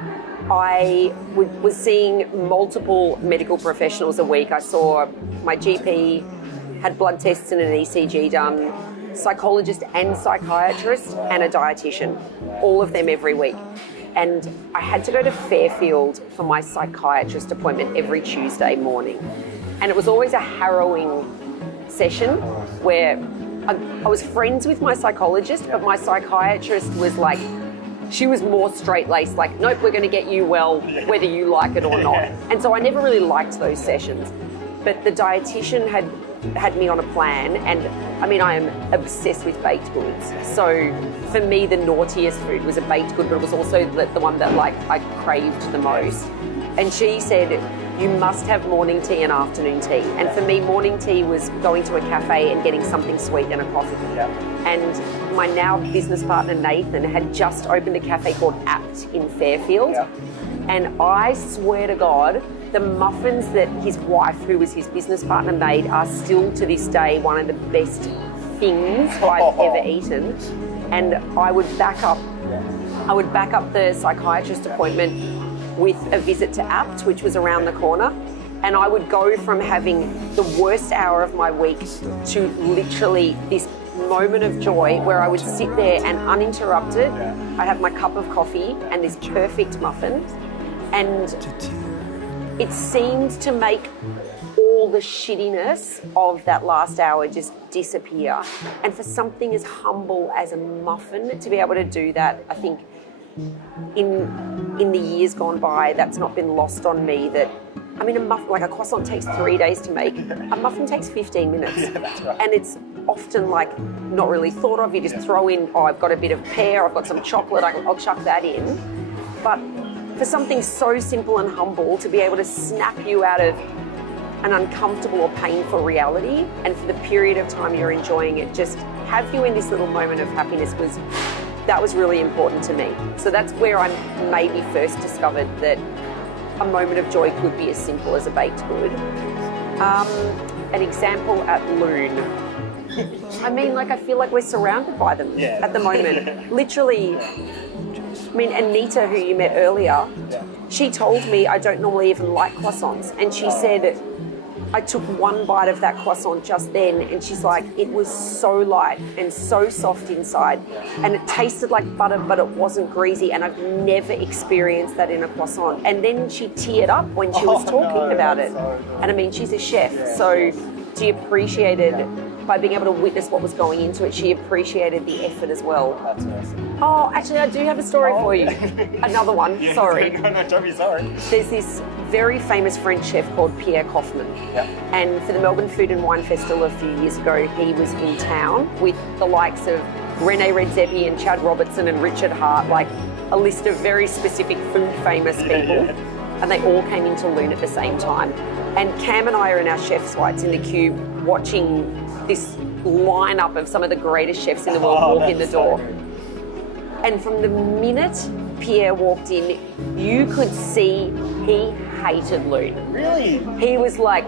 I was seeing multiple medical professionals a week. I saw my GP, had blood tests and an ECG done, psychologist and psychiatrist, and a dietitian, all of them every week. And I had to go to Fairfield for my psychiatrist appointment every Tuesday morning. And it was always a harrowing session where I was friends with my psychologist, but my psychiatrist was like, she was more straight-laced, like, nope, we're going to get you well, whether you like it or not. And so I never really liked those sessions. But the dietitian had me on a plan, and I mean, I am obsessed with baked goods. So for me, the naughtiest food was a baked good, but it was also the one that like I craved the most. And she said, you must have morning tea and afternoon tea. And for me, morning tea was going to a cafe and getting something sweet and a coffee. And my now business partner, Nathan, had just opened a cafe called Apt in Fairfield. And I swear to God, the muffins that his wife, who was his business partner, made are still to this day one of the best things I've ever eaten. And I would back up the psychiatrist appointment with a visit to Apt, which was around the corner. And I would go from having the worst hour of my week to literally this moment of joy where I would sit there and uninterrupted, I'd have my cup of coffee and this perfect muffin. And it seemed to make all the shittiness of that last hour just disappear. And for something as humble as a muffin to be able to do that, I think in the years gone by, that's not been lost on me. That, I mean, a muffin, like a croissant takes 3 days to make, a muffin takes 15 minutes. And it's often like not really thought of. You just throw in, oh, I've got a bit of pear, I've got some chocolate, I'll chuck that in. But for something so simple and humble to be able to snap you out of an uncomfortable or painful reality, and for the period of time you're enjoying it, just have you in this little moment of happiness, that was really important to me. So that's where I maybe first discovered that a moment of joy could be as simple as a baked good. An example at Lune. I mean, like, I feel like we're surrounded by them at the moment. Literally, I mean, Anita, who you met earlier, she told me I don't normally even like croissants. And she said, I took one bite of that croissant just then, and she's like, it was so light and so soft inside, and it tasted like butter, but it wasn't greasy, and I've never experienced that in a croissant. And then she teared up when she was talking about it. And I mean, she's a chef, so she appreciated, by being able to witness what was going into it, she appreciated the effort as well. That's awesome. Oh, actually, I do have a story for you. Another one, sorry. No, don't be sorry. There's this very famous French chef called Pierre Kaufmann. And for the Melbourne Food and Wine Festival a few years ago, he was in town with the likes of Rene Redzepi and Chad Robertson and Richard Hart, like a list of very specific food famous people. And they all came into Lune at the same time. And Cam and I are in our chef's whites in the cube watching this lineup of some of the greatest chefs in the world walk in the door. And from the minute Pierre walked in, you could see he hated Lune. Really? He was like,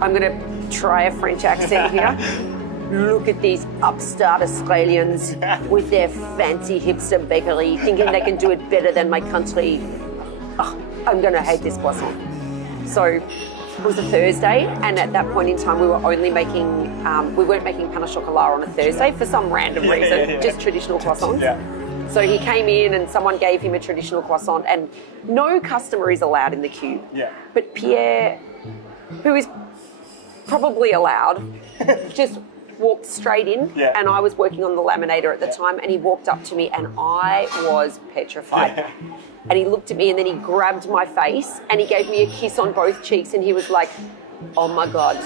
I'm going to try a French accent here. Look at these upstart Australians with their fancy hipster bakery, thinking they can do it better than my country. Oh, I'm going to hate this croissant. So it was a Thursday, and at that point in time, we were only making, we weren't making pain au chocolat on a Thursday for some random reason, just traditional croissants. So he came in and someone gave him a traditional croissant, and no customer is allowed in the queue. But Pierre, who is probably allowed, just walked straight in, and I was working on the laminator at the time, and he walked up to me and I was petrified. And he looked at me and then he grabbed my face and he gave me a kiss on both cheeks and he was like, oh my God,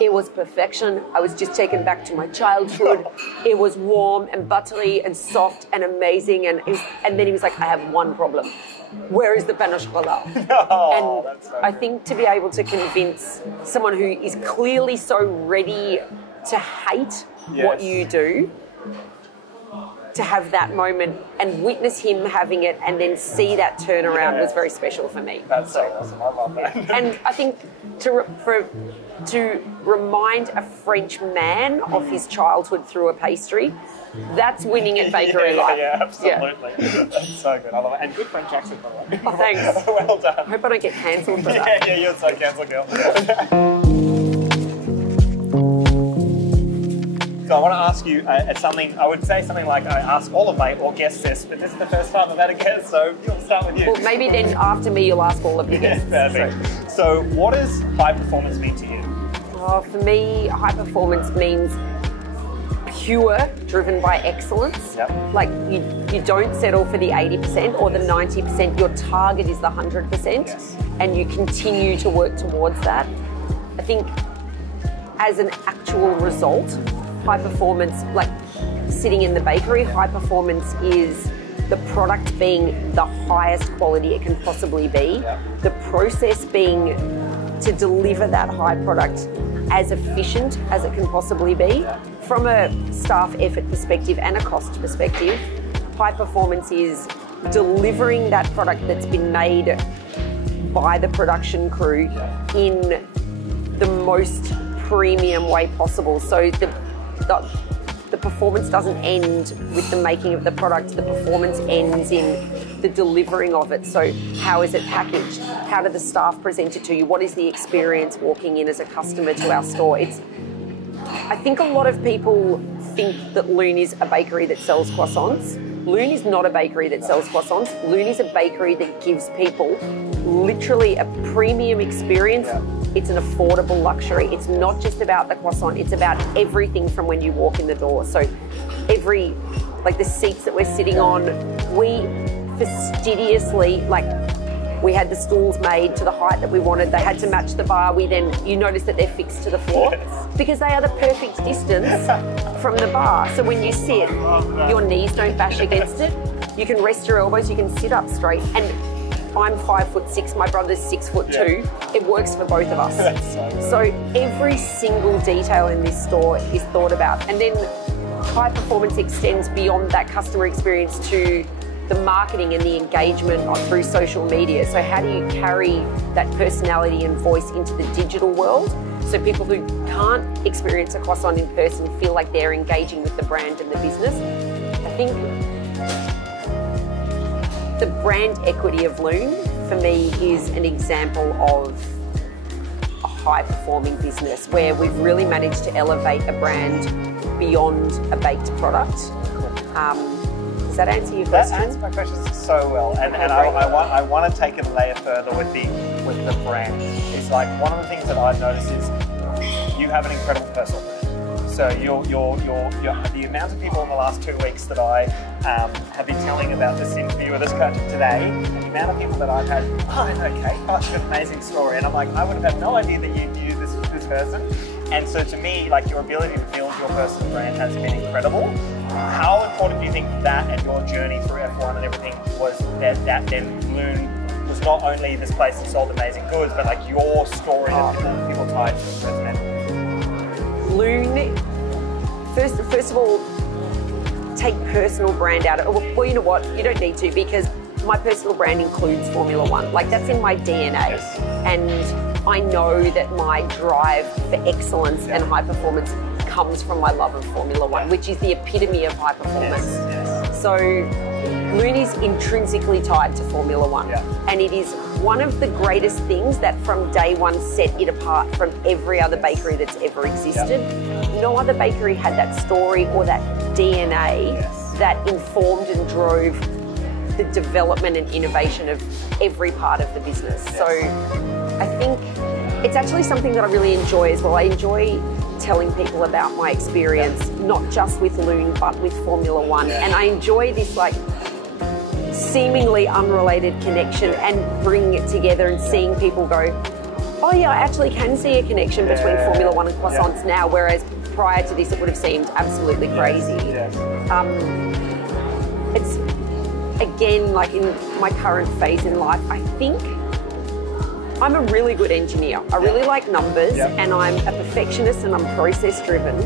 it was perfection. I was just taken back to my childhood. It was warm and buttery and soft and amazing. And then he was like, I have one problem. Where is the pain au chocolat? Oh, and I think to be able to convince someone who is clearly so ready to hate what you do, to have that moment and witness him having it and then see that turnaround was very special for me. That's so awesome. I love that. And I think to remind a French man of his childhood through a pastry, that's winning at bakery life. Yeah, absolutely. That's so good. I love it. And good French accent, by the way. Oh, thanks. Well done. I hope I don't get cancelled for that. Yeah, you're so cancelled, girl. So I want to ask you something, I would say something like I ask all of my guests this, but this is the first time I've had a guest, so you'll start with you. Well, maybe then after me you'll ask all of your guests. Perfect. So what does high performance mean to you? Oh, for me, high performance means pure, driven by excellence. Yep. Like you don't settle for the 80% or the 90%, your target is the 100%, and you continue to work towards that. I think as an actual result, high performance, like sitting in the bakery, high performance is the product being the highest quality it can possibly be, the process being to deliver that high product as efficient as it can possibly be. From a staff effort perspective and a cost perspective, high performance is delivering that product that's been made by the production crew in the most premium way possible. So the performance doesn't end with the making of the product, the performance ends in the delivering of it. So how is it packaged? How do the staff present it to you? What is the experience walking in as a customer to our store? I think a lot of people think that Lune is a bakery that sells croissants. Lune is not a bakery that sells croissants. Lune is a bakery that gives people literally a premium experience. It's an affordable luxury. It's not just about the croissant, it's about everything from when you walk in the door. So like the seats that we're sitting on, we fastidiously, we had the stools made to the height that we wanted. They had to match the bar. You notice that they're fixed to the floor because they are the perfect distance from the bar. So when you sit, your knees don't bash against it. You can rest your elbows, you can sit up straight. And I'm 5'6", my brother's 6'2". It works for both of us. So every single detail in this store is thought about. And then high performance extends beyond that customer experience to the marketing and the engagement through social media. So how do you carry that personality and voice into the digital world so people who can't experience a croissant in person feel like they're engaging with the brand and the business? I think the brand equity of Lune, for me, is an example of a high-performing business where we've really managed to elevate a brand beyond a baked product. Does that answer your question? That answers my question so well, and I want to take it a layer further with the brand. It's like one of the things that I've noticed is you have an incredible personal brand. So the amount of people in the last 2 weeks that I have been telling about this interview or this content today, and the amount of people that I've had, I know Kate, oh, she's got an amazing story, and I'm like, I would have had no idea that you knew this person. And so to me, like, your ability to build your personal brand has been incredible. How important do you think that and your journey through F1 and everything was that then Lune was not only this place that sold amazing goods, but like your story that people tied to resonated? Lune, first of all, take personal brand out of it. Well, you know what? You don't need to, because my personal brand includes Formula One. Like, that's in my DNA. And I know that my drive for excellence and high performance comes from my love of Formula One, which is the epitome of high performance. So Lune is intrinsically tied to Formula One. And it is one of the greatest things that from day one set it apart from every other bakery that's ever existed. No other bakery had that story or that DNA that informed and drove the development and innovation of every part of the business. So I think it's actually something that I really enjoy as well. I enjoy telling people about my experience, not just with Lune, but with Formula One. And I enjoy this like seemingly unrelated connection and bringing it together and seeing people go, oh yeah, I actually can see a connection between Formula One and croissants now, whereas prior to this it would have seemed absolutely crazy. It's, again, like in my current phase in life, I think I'm a really good engineer. I really like numbers and I'm a perfectionist and I'm process driven.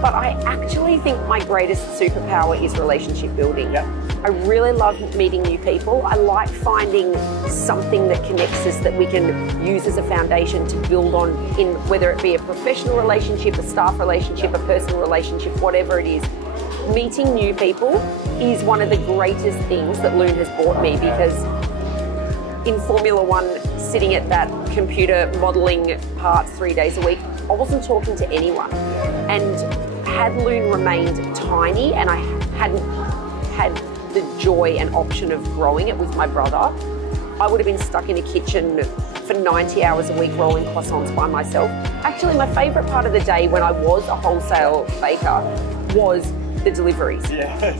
But I actually think my greatest superpower is relationship building. I really love meeting new people. I like finding something that connects us that we can use as a foundation to build on, in whether it be a professional relationship, a staff relationship, a personal relationship, whatever it is. Meeting new people is one of the greatest things that Lune has brought me, because in Formula One, sitting at that computer modelling parts 3 days a week, I wasn't talking to anyone. And had Lune remained tiny and I hadn't had the joy and option of growing it with my brother, I would have been stuck in a kitchen for 90 hours a week rolling croissants by myself. Actually, my favourite part of the day when I was a wholesale baker was the deliveries,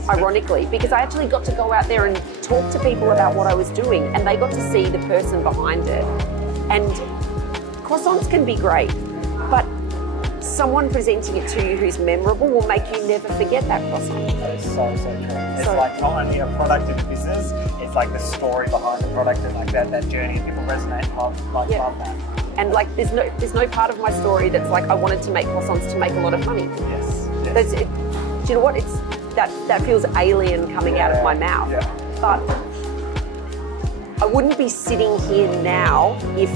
ironically, because I actually got to go out there and talk to people about what I was doing, and they got to see the person behind it. And croissants can be great, but someone presenting it to you who's memorable will make you never forget that croissant. That is so true. It's like not only a product in the business, it's like the story behind the product and like that journey, and people resonate and love that. And like there's no part of my story that's like I wanted to make croissants to make a lot of money. Do you know what? It's that feels alien coming out of my mouth. But I wouldn't be sitting here now if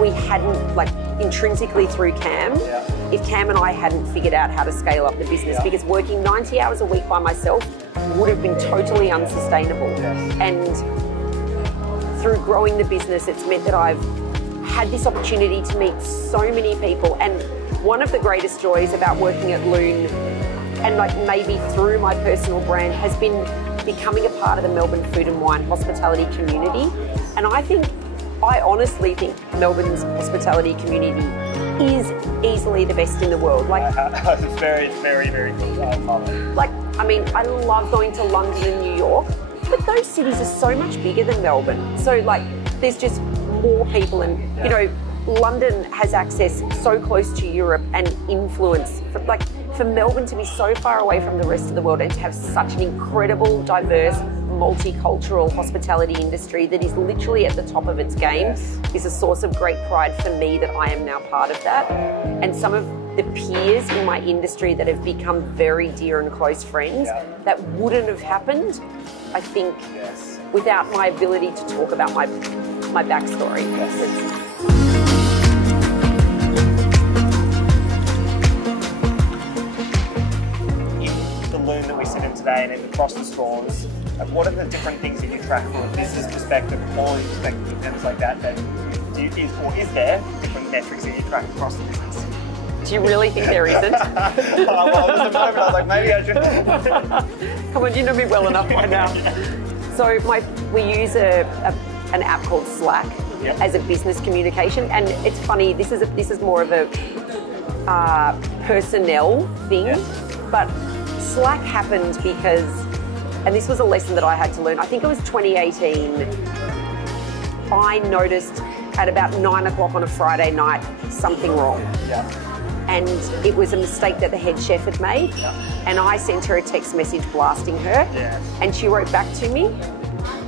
we hadn't, like, intrinsically through Cam, if Cam and I hadn't figured out how to scale up the business, because working 90 hours a week by myself would have been totally unsustainable. And through growing the business, it's meant that I've had this opportunity to meet so many people. And one of the greatest joys about working at Lune, and like maybe through my personal brand, has been becoming a part of the Melbourne food and wine hospitality community. And I honestly think Melbourne's hospitality community is easily the best in the world. Like, it's very, very, very cool. I love it. Like, I mean, I love going to London and New York, but those cities are so much bigger than Melbourne. So like, there's just more people, and you know, London has access so close to Europe and influence. For Melbourne to be so far away from the rest of the world and to have such an incredible, diverse, multicultural hospitality industry that is literally at the top of its game is a source of great pride for me that I am now part of that. And some of the peers in my industry that have become very dear and close friends, that wouldn't have happened, I think, without my ability to talk about my backstory. Lune that we sit in today and across the stores, what are the different things that you track from a business perspective, quality perspective, things like that, is there different metrics that you track across the business? Do you really think there isn't? Well, at the moment I was like, maybe I should. Come on, you know me well enough by now. So we use an app called Slack as a business communication, and it's funny, this is more of a personnel thing, but Slack happened because, and this was a lesson that I had to learn, I think it was 2018, I noticed at about 9 o'clock on a Friday night something wrong. And it was a mistake that the head chef had made, and I sent her a text message blasting her, and she wrote back to me,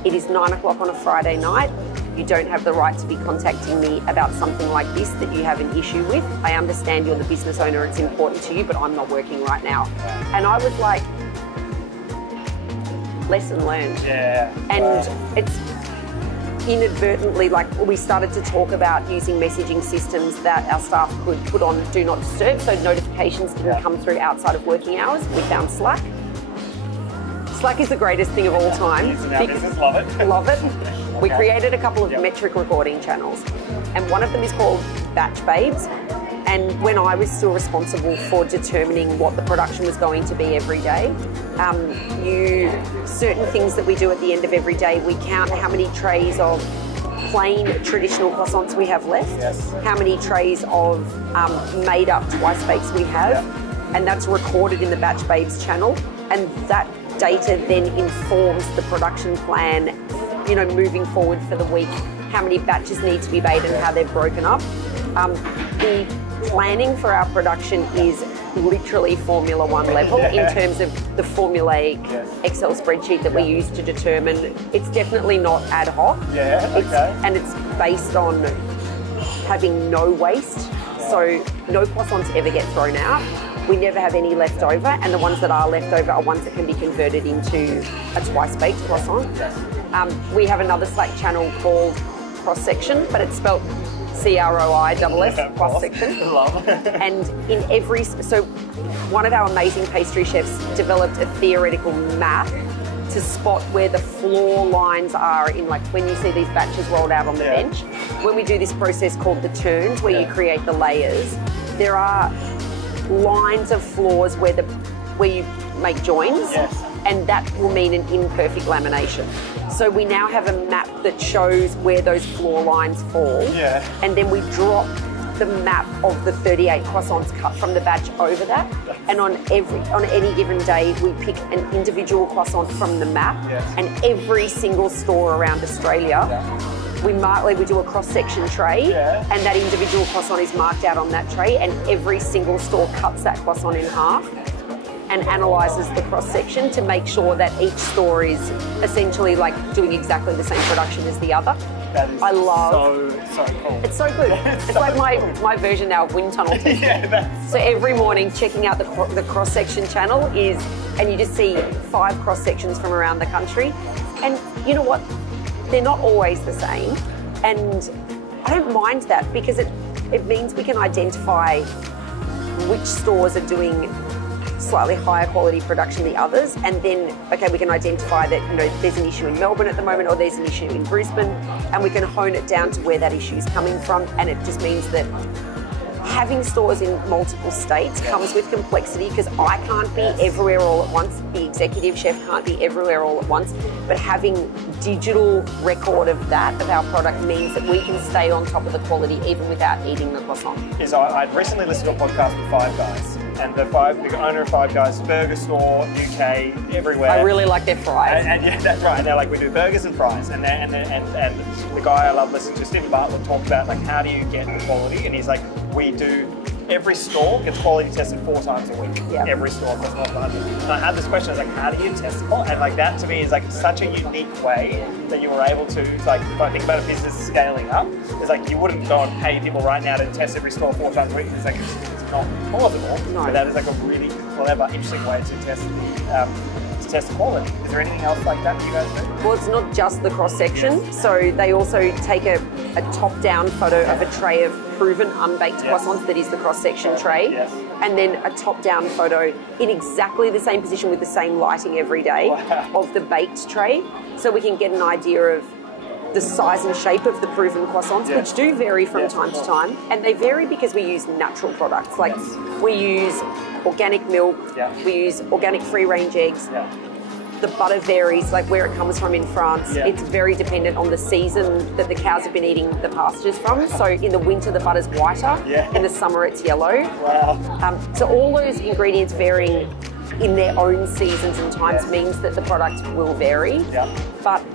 "It is 9 o'clock on a Friday night. You don't have the right to be contacting me about something like this that you have an issue with. I understand you're the business owner, it's important to you, but I'm not working right now." And I was like, lesson learned. And it's inadvertently, like, we started to talk about using messaging systems that our staff could put on Do Not Disturb, so notifications didn't come through outside of working hours. We found Slack. Slack is the greatest thing of all time. Love it. Love it. We created a couple of metric recording channels, and one of them is called Batch Babes. And when I was still responsible for determining what the production was going to be every day, certain things that we do at the end of every day, we count how many trays of plain traditional croissants we have left, Yes. how many trays of made up twice bakes we have, and that's recorded in the Batch Babes channel, and that data then informs the production plan, you know, moving forward for the week, how many batches need to be made and how they're broken up. The planning for our production is literally Formula One level in terms of the formulaic Excel spreadsheet that we use to determine. It's definitely not ad hoc. And it's based on having no waste. So no croissants ever get thrown out. We never have any left over, and the ones that are left over are ones that can be converted into a twice baked croissant. We have another Slack channel called Cross Section, but it's spelled CROISS, Cross Section. And in every, so one of our amazing pastry chefs developed a theoretical map to spot where the floor lines are in, like when you see these batches rolled out on the bench. When we do this process called the turns, where you create the layers, there are lines of floors where you make joins, and that will mean an imperfect lamination. So we now have a map that shows where those floor lines fall, and then we drop the map of the 38 croissants cut from the batch over that. And on any given day, we pick an individual croissant from the map, and every single store around Australia, we do a cross-section tray, and that individual croissant is marked out on that tray, and every single store cuts that croissant in half and analyses the cross-section to make sure that each store is essentially like doing exactly the same production as the other. That is so cool. It's so good. It's like my version now of wind tunnel testing. So every morning checking out the cross-section channel and you just see 5 cross-sections from around the country. And you know what? They're not always the same. And I don't mind that because it means we can identify which stores are doing slightly higher quality production than the others, and then we can identify that, you know, there's an issue in Melbourne at the moment, or there's an issue in Brisbane, and we can hone it down to where that issue is coming from. And it just means that having stores in multiple states comes with complexity, because I can't be everywhere all at once. The executive chef can't be everywhere all at once. But having digital record of our product means that we can stay on top of the quality even without eating the croissant. I'd recently listened to a podcast with Five Guys, and the owner of Five Guys, burger store, UK, everywhere. I really like their fries. And yeah, that's right. And they're like, we do burgers and fries. And the guy I love listening to, Stephen Bartlett, talked about like, how do you get the quality? And he's like, every store gets quality tested 4 times a week. Every store across North London. And I had this question, I was like, how do you test quality? And like, that to me is like such a unique way that you were able to, like, if I think about a business scaling up, it's like you wouldn't go and pay people right now to test every store 4 times a week. It's like, it's not possible. No. But that is like a really clever, interesting way to test the quality. Is there anything else like that you guys do? Well, it's not just the cross-section. So they also take a top-down photo of a tray of proven unbaked croissants that is the cross-section tray, and then a top-down photo in exactly the same position with the same lighting every day of the baked tray, so we can get an idea of the size and shape of the proven croissants, which do vary from time to time. And they vary because we use natural products. Like we use organic milk, we use organic free-range eggs. The butter varies, like where it comes from in France. It's very dependent on the season that the cows have been eating the pastures from. So in the winter, the butter's whiter. In the summer, it's yellow. So all those ingredients varying in their own seasons and times means that the product will vary. But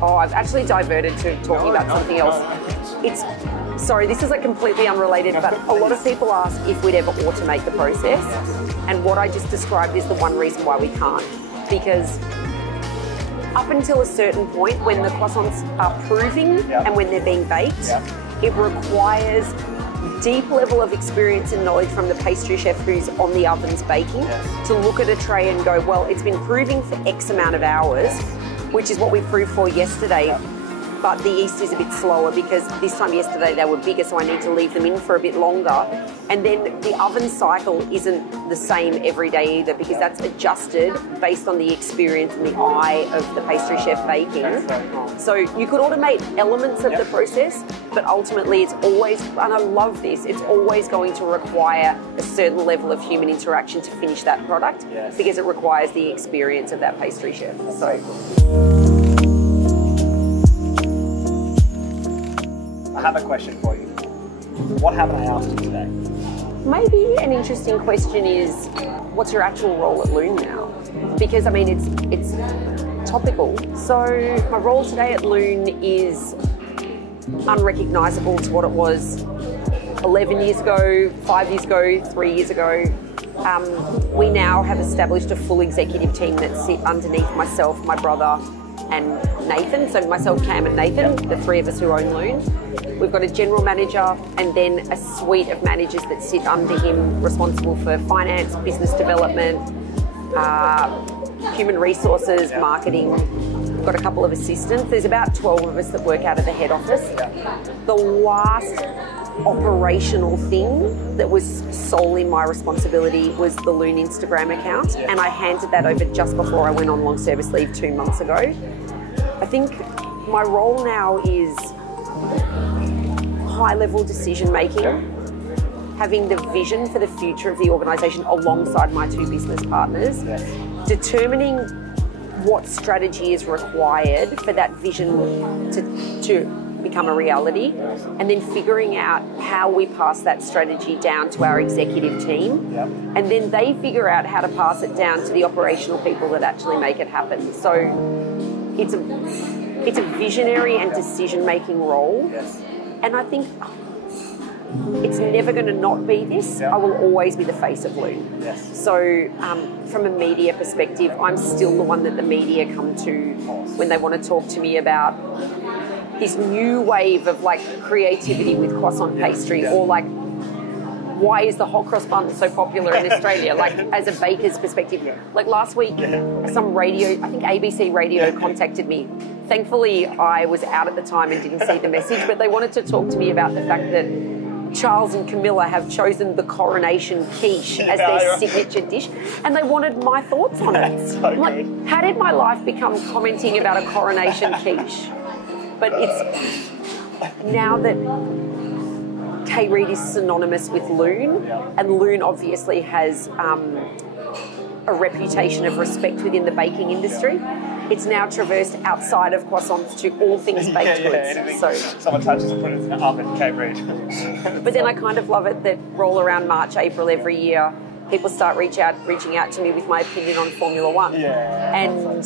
I've actually diverted to talking about something else. Sorry, this is like completely unrelated, but a lot of people ask if we'd ever automate the process. And what I just described is the one reason why we can't. Because up until a certain point, when the croissants are proving and when they're being baked, it requires deep level of experience and knowledge from the pastry chef who's on the ovens baking to look at a tray and go, well, it's been proving for X amount of hours, which is what we proved for yesterday. But the yeast is a bit slower because this time yesterday they were bigger, so I need to leave them in for a bit longer. And then the oven cycle isn't the same every day either, because that's adjusted based on the experience and the eye of the pastry chef baking. So you could automate elements of the process, but ultimately it's always, and I love this, it's always going to require a certain level of human interaction to finish that product, because it requires the experience of that pastry chef. So. have a question for you. What haven't I asked you today? Maybe an interesting question is, what's your actual role at Lune now? Because I mean, it's topical. So my role today at Lune is unrecognisable to what it was 11 years ago, 5 years ago, 3 years ago. We now have established a full executive team that sit underneath myself, my brother, and Nathan. So myself, Cam, and Nathan, the three of us who own Lune. We've got a general manager and then a suite of managers that sit under him, responsible for finance, business development, human resources, marketing. We've got a couple of assistants. There's about 12 of us that work out of the head office. The last operational thing that was solely my responsibility was the Lune Instagram account, and I handed that over just before I went on long service leave 2 months ago. I think my role now is high-level decision making, having the vision for the future of the organisation alongside my two business partners, determining what strategy is required for that vision to become a reality, and then figuring out how we pass that strategy down to our executive team, and then they figure out how to pass it down to the operational people that actually make it happen. So it's a visionary and decision-making role, and I think it's never going to not be this. I will always be the face of Lune. So from a media perspective, I'm still the one that the media come to when they want to talk to me about this new wave of like creativity with croissant pastry, or like, why is the hot cross bun so popular in Australia? Like, as a baker's perspective. Like last week, some radio, I think ABC Radio contacted me. Thankfully, I was out at the time and didn't see the message, but they wanted to talk to me about the fact that Charles and Camilla have chosen the coronation quiche as their signature dish, and they wanted my thoughts on it. So I'm like, how did my life become commenting about a coronation quiche? But it's now that Kate Reid is synonymous with Lune, and Lune obviously has a reputation of respect within the baking industry. It's now traversed outside of croissants to all things baked goods. So someone touches and put it in the oven, Kate Reid. But then I kind of love it that roll around March, April every year, people start reaching out to me with my opinion on Formula One. And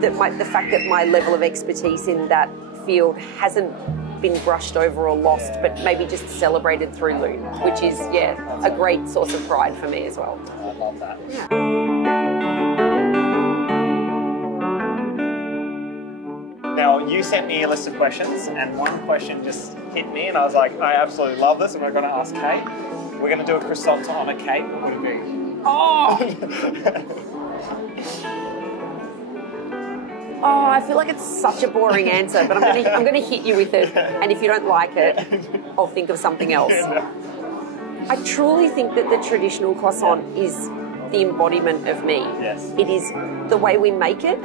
the fact that my level of expertise in that field hasn't been brushed over or lost, but maybe just celebrated through Lune, which is, a great source of pride for me as well. I love that. Now, you sent me a list of questions, and one question just hit me, and I was like, I absolutely love this, and we're going to ask Kate. We're going to do a croissant to honour Kate. What would it be? Oh, I feel like it's such a boring answer, but I'm going to hit you with it, and if you don't like it, I'll think of something else. I truly think that the traditional croissant is the embodiment of me. It is the way we make it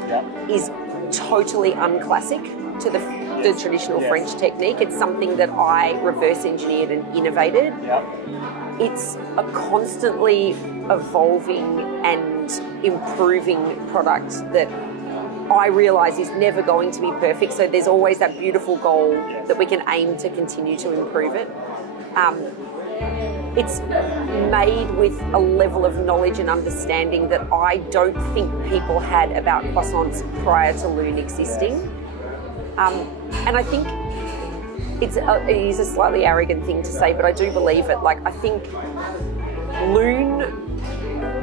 is totally unclassic to the traditional French technique. It's something that I reverse engineered and innovated. It's a constantly evolving and improving product that I realise is never going to be perfect, so there's always that beautiful goal that we can aim to continue to improve it. It's made with a level of knowledge and understanding that I don't think people had about croissants prior to Lune existing. And I think it is a slightly arrogant thing to say, but I do believe it. Like, I think Lune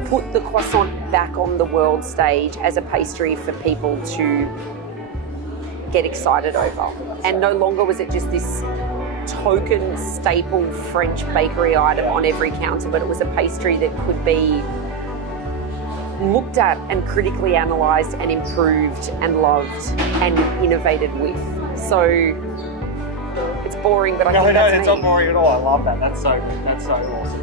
put the croissant back on the world stage as a pastry for people to get excited over. And no longer was it just this token staple French bakery item on every counter, but it was a pastry that could be looked at and critically analysed and improved and loved and innovated with. So it's boring, but I think that's it's not boring at all. I love that. That's so awesome.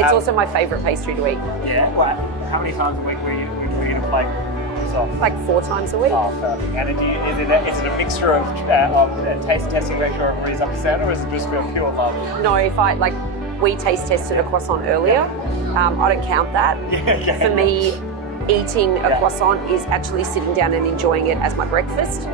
It's also my favourite pastry to eat. Yeah. Well, how many times a week were you going to play yourself? Like 4 times a week. Oh, perfect. And is it a mixture of taste testing, make sure everybody's upset, or is it just pure love? No, we taste tested a croissant earlier. I don't count that. For me, eating a croissant is actually sitting down and enjoying it as my breakfast.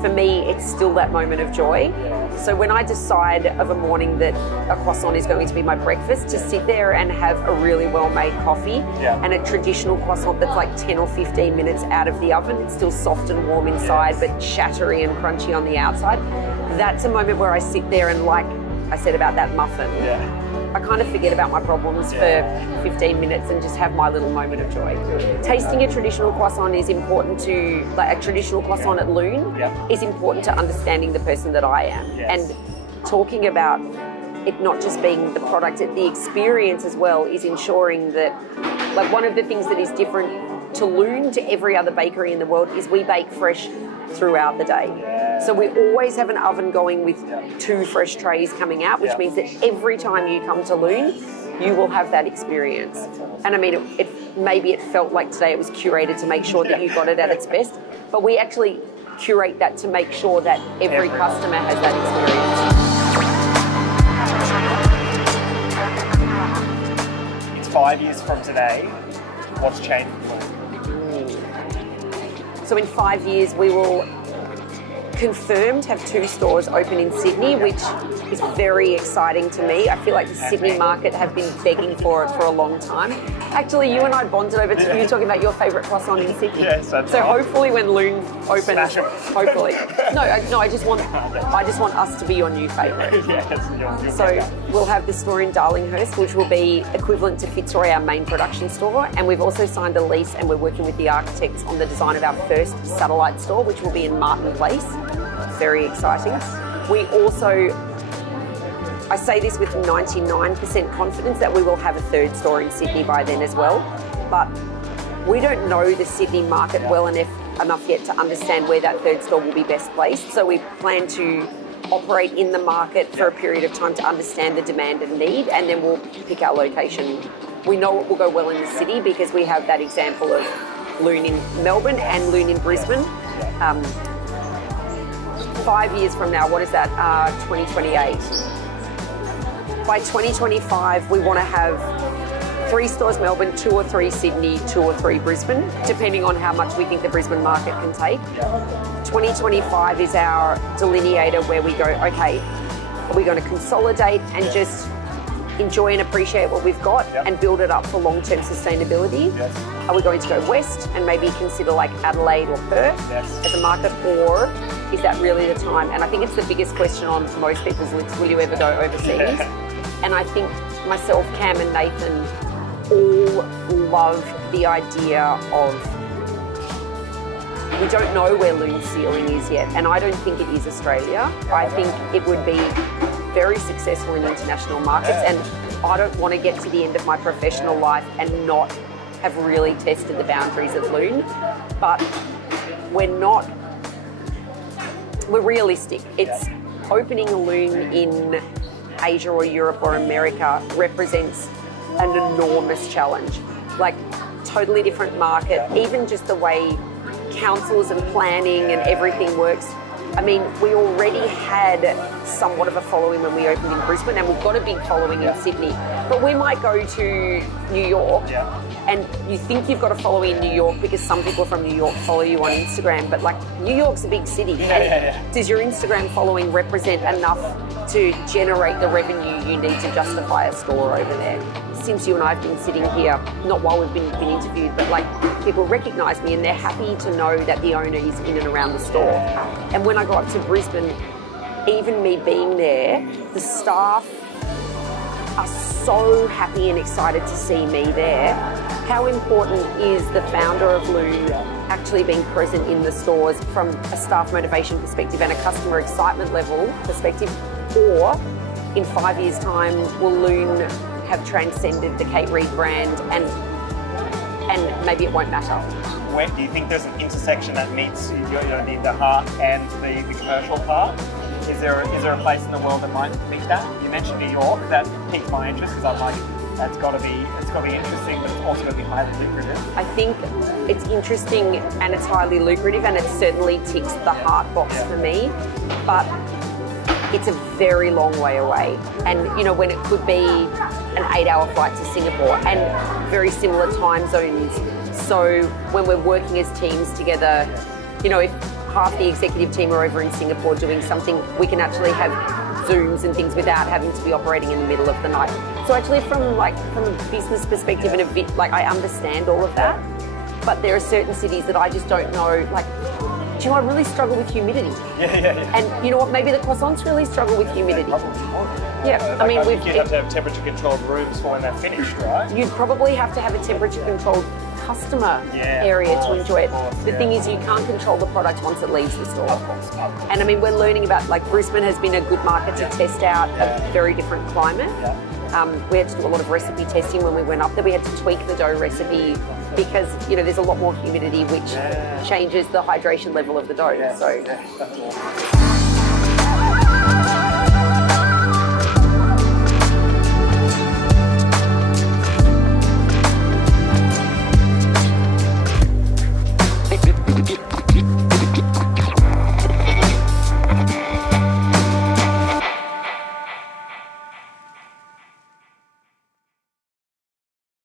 For me, it's still that moment of joy. So when I decide of a morning that a croissant is going to be my breakfast, to sit there and have a really well-made coffee and a traditional croissant that's like 10 or 15 minutes out of the oven, it's still soft and warm inside, but chattery and crunchy on the outside. That's a moment where I sit there and, like I said about that muffin, I kind of forget about my problems for 15 minutes and just have my little moment of joy. Tasting a traditional croissant is important to, like a traditional croissant at Lune is important to understanding the person that I am. And talking about it not just being the product, the experience as well is ensuring that, like one of the things that is different to Lune to every other bakery in the world is we bake fresh throughout the day. So we always have an oven going with 2 fresh trays coming out, which means that every time you come to Lune, you will have that experience. And I mean, maybe it felt like today it was curated to make sure that you got it at its best, but we actually curate that to make sure that every customer has that experience. It's 5 years from today. What's changed? So in 5 years, we will confirmed have 2 stores open in Sydney, which is very exciting to me. I feel like the Sydney market have been begging for it for a long time. Actually, you and I bonded over to you talking about your favourite croissant in Sydney. Yes, that's so right. Hopefully when Lune opens, hopefully. No, I just want us to be your new favourite. Yes, so we'll have the store in Darlinghurst, which will be equivalent to Fitzroy, our main production store, and we've also signed a lease and we're working with the architects on the design of our first satellite store, which will be in Martin Place. Very exciting. We also, I say this with 99% confidence that we will have a 3rd store in Sydney by then as well, but we don't know the Sydney market well enough yet to understand where that 3rd store will be best placed. So we plan to operate in the market for a period of time to understand the demand and need, and then we'll pick our location. We know it will go well in the city because we have that example of Lune in Melbourne and Lune in Brisbane. 5 years from now, what is that? 2028. By 2025, we want to have 3 stores Melbourne, 2 or 3 Sydney, 2 or 3 Brisbane, depending on how much we think the Brisbane market can take. 2025 is our delineator where we go, okay, are we going to consolidate and just enjoy and appreciate what we've got and build it up for long-term sustainability? Are we going to go west and maybe consider like Adelaide or Perth as a market, or is that really the time? And I think it's the biggest question on most people's lips, will you ever go overseas? And I think myself, Cam and Nathan all love the idea of, we don't know where Lune's ceiling is yet, and I don't think it is Australia. I think it would be very successful in international markets, and I don't want to get to the end of my professional life and not have really tested the boundaries of Lune. But we're realistic. It's opening a Lune in Asia or Europe or America represents an enormous challenge. Like, totally different market, even just the way councils and planning and everything works. I mean, we already had somewhat of a following when we opened in Brisbane, and we've got a big following in Sydney. But we might go to New York, and you think you've got a following in New York because some people from New York follow you on Instagram, but like, New York's a big city. Does your Instagram following represent enough to generate the revenue you need to justify a store over there? Since you and I have been sitting here, not while we've been interviewed, but like, people recognise me and they're happy to know that the owner is in and around the store. And when I go up to Brisbane, even me being there, the staff are so happy and excited to see me there. How important is the founder of Lune actually being present in the stores from a staff motivation perspective and a customer excitement level perspective? Or in 5 years' time, will Lune have transcended the Kate Reid brand and maybe it won't matter? Where do you think there's an intersection that meets the heart and the commercial part? Is there a place in the world that might meet that? You mentioned New York. That piqued my interest because I'm like, that's got to be interesting, but it's also going to be highly lucrative. I think it's interesting and it's highly lucrative, and it certainly ticks the heart box for me. But it's a very long way away, and you know, when it could be an 8-hour flight to Singapore and very similar time zones. So when we're working as teams together, you know, if half the executive team are over in Singapore doing something, we can actually have Zooms and things without having to be operating in the middle of the night. So actually from a business perspective and a bit, like, I understand all of that, but there are certain cities that I just don't know, like, do you know, I really struggle with humidity. Yeah. And you know what, maybe the croissants really strugle with humidity. Yeah, I mean, you'd have to have temperature controlled rooms for when they're finished, right? You'd probably have to have a temperature controlled customer area to enjoy it. The thing is, you can't control the product once it leaves the store. Of course. And I mean, we're learning about, like, Brisbane has been a good market to test out a very different climate. We had to do a lot of recipe testing when we went up there. We had to tweak the dough recipe because, you know, there's a lot more humidity, which changes the hydration level of the dough. So. That's awesome.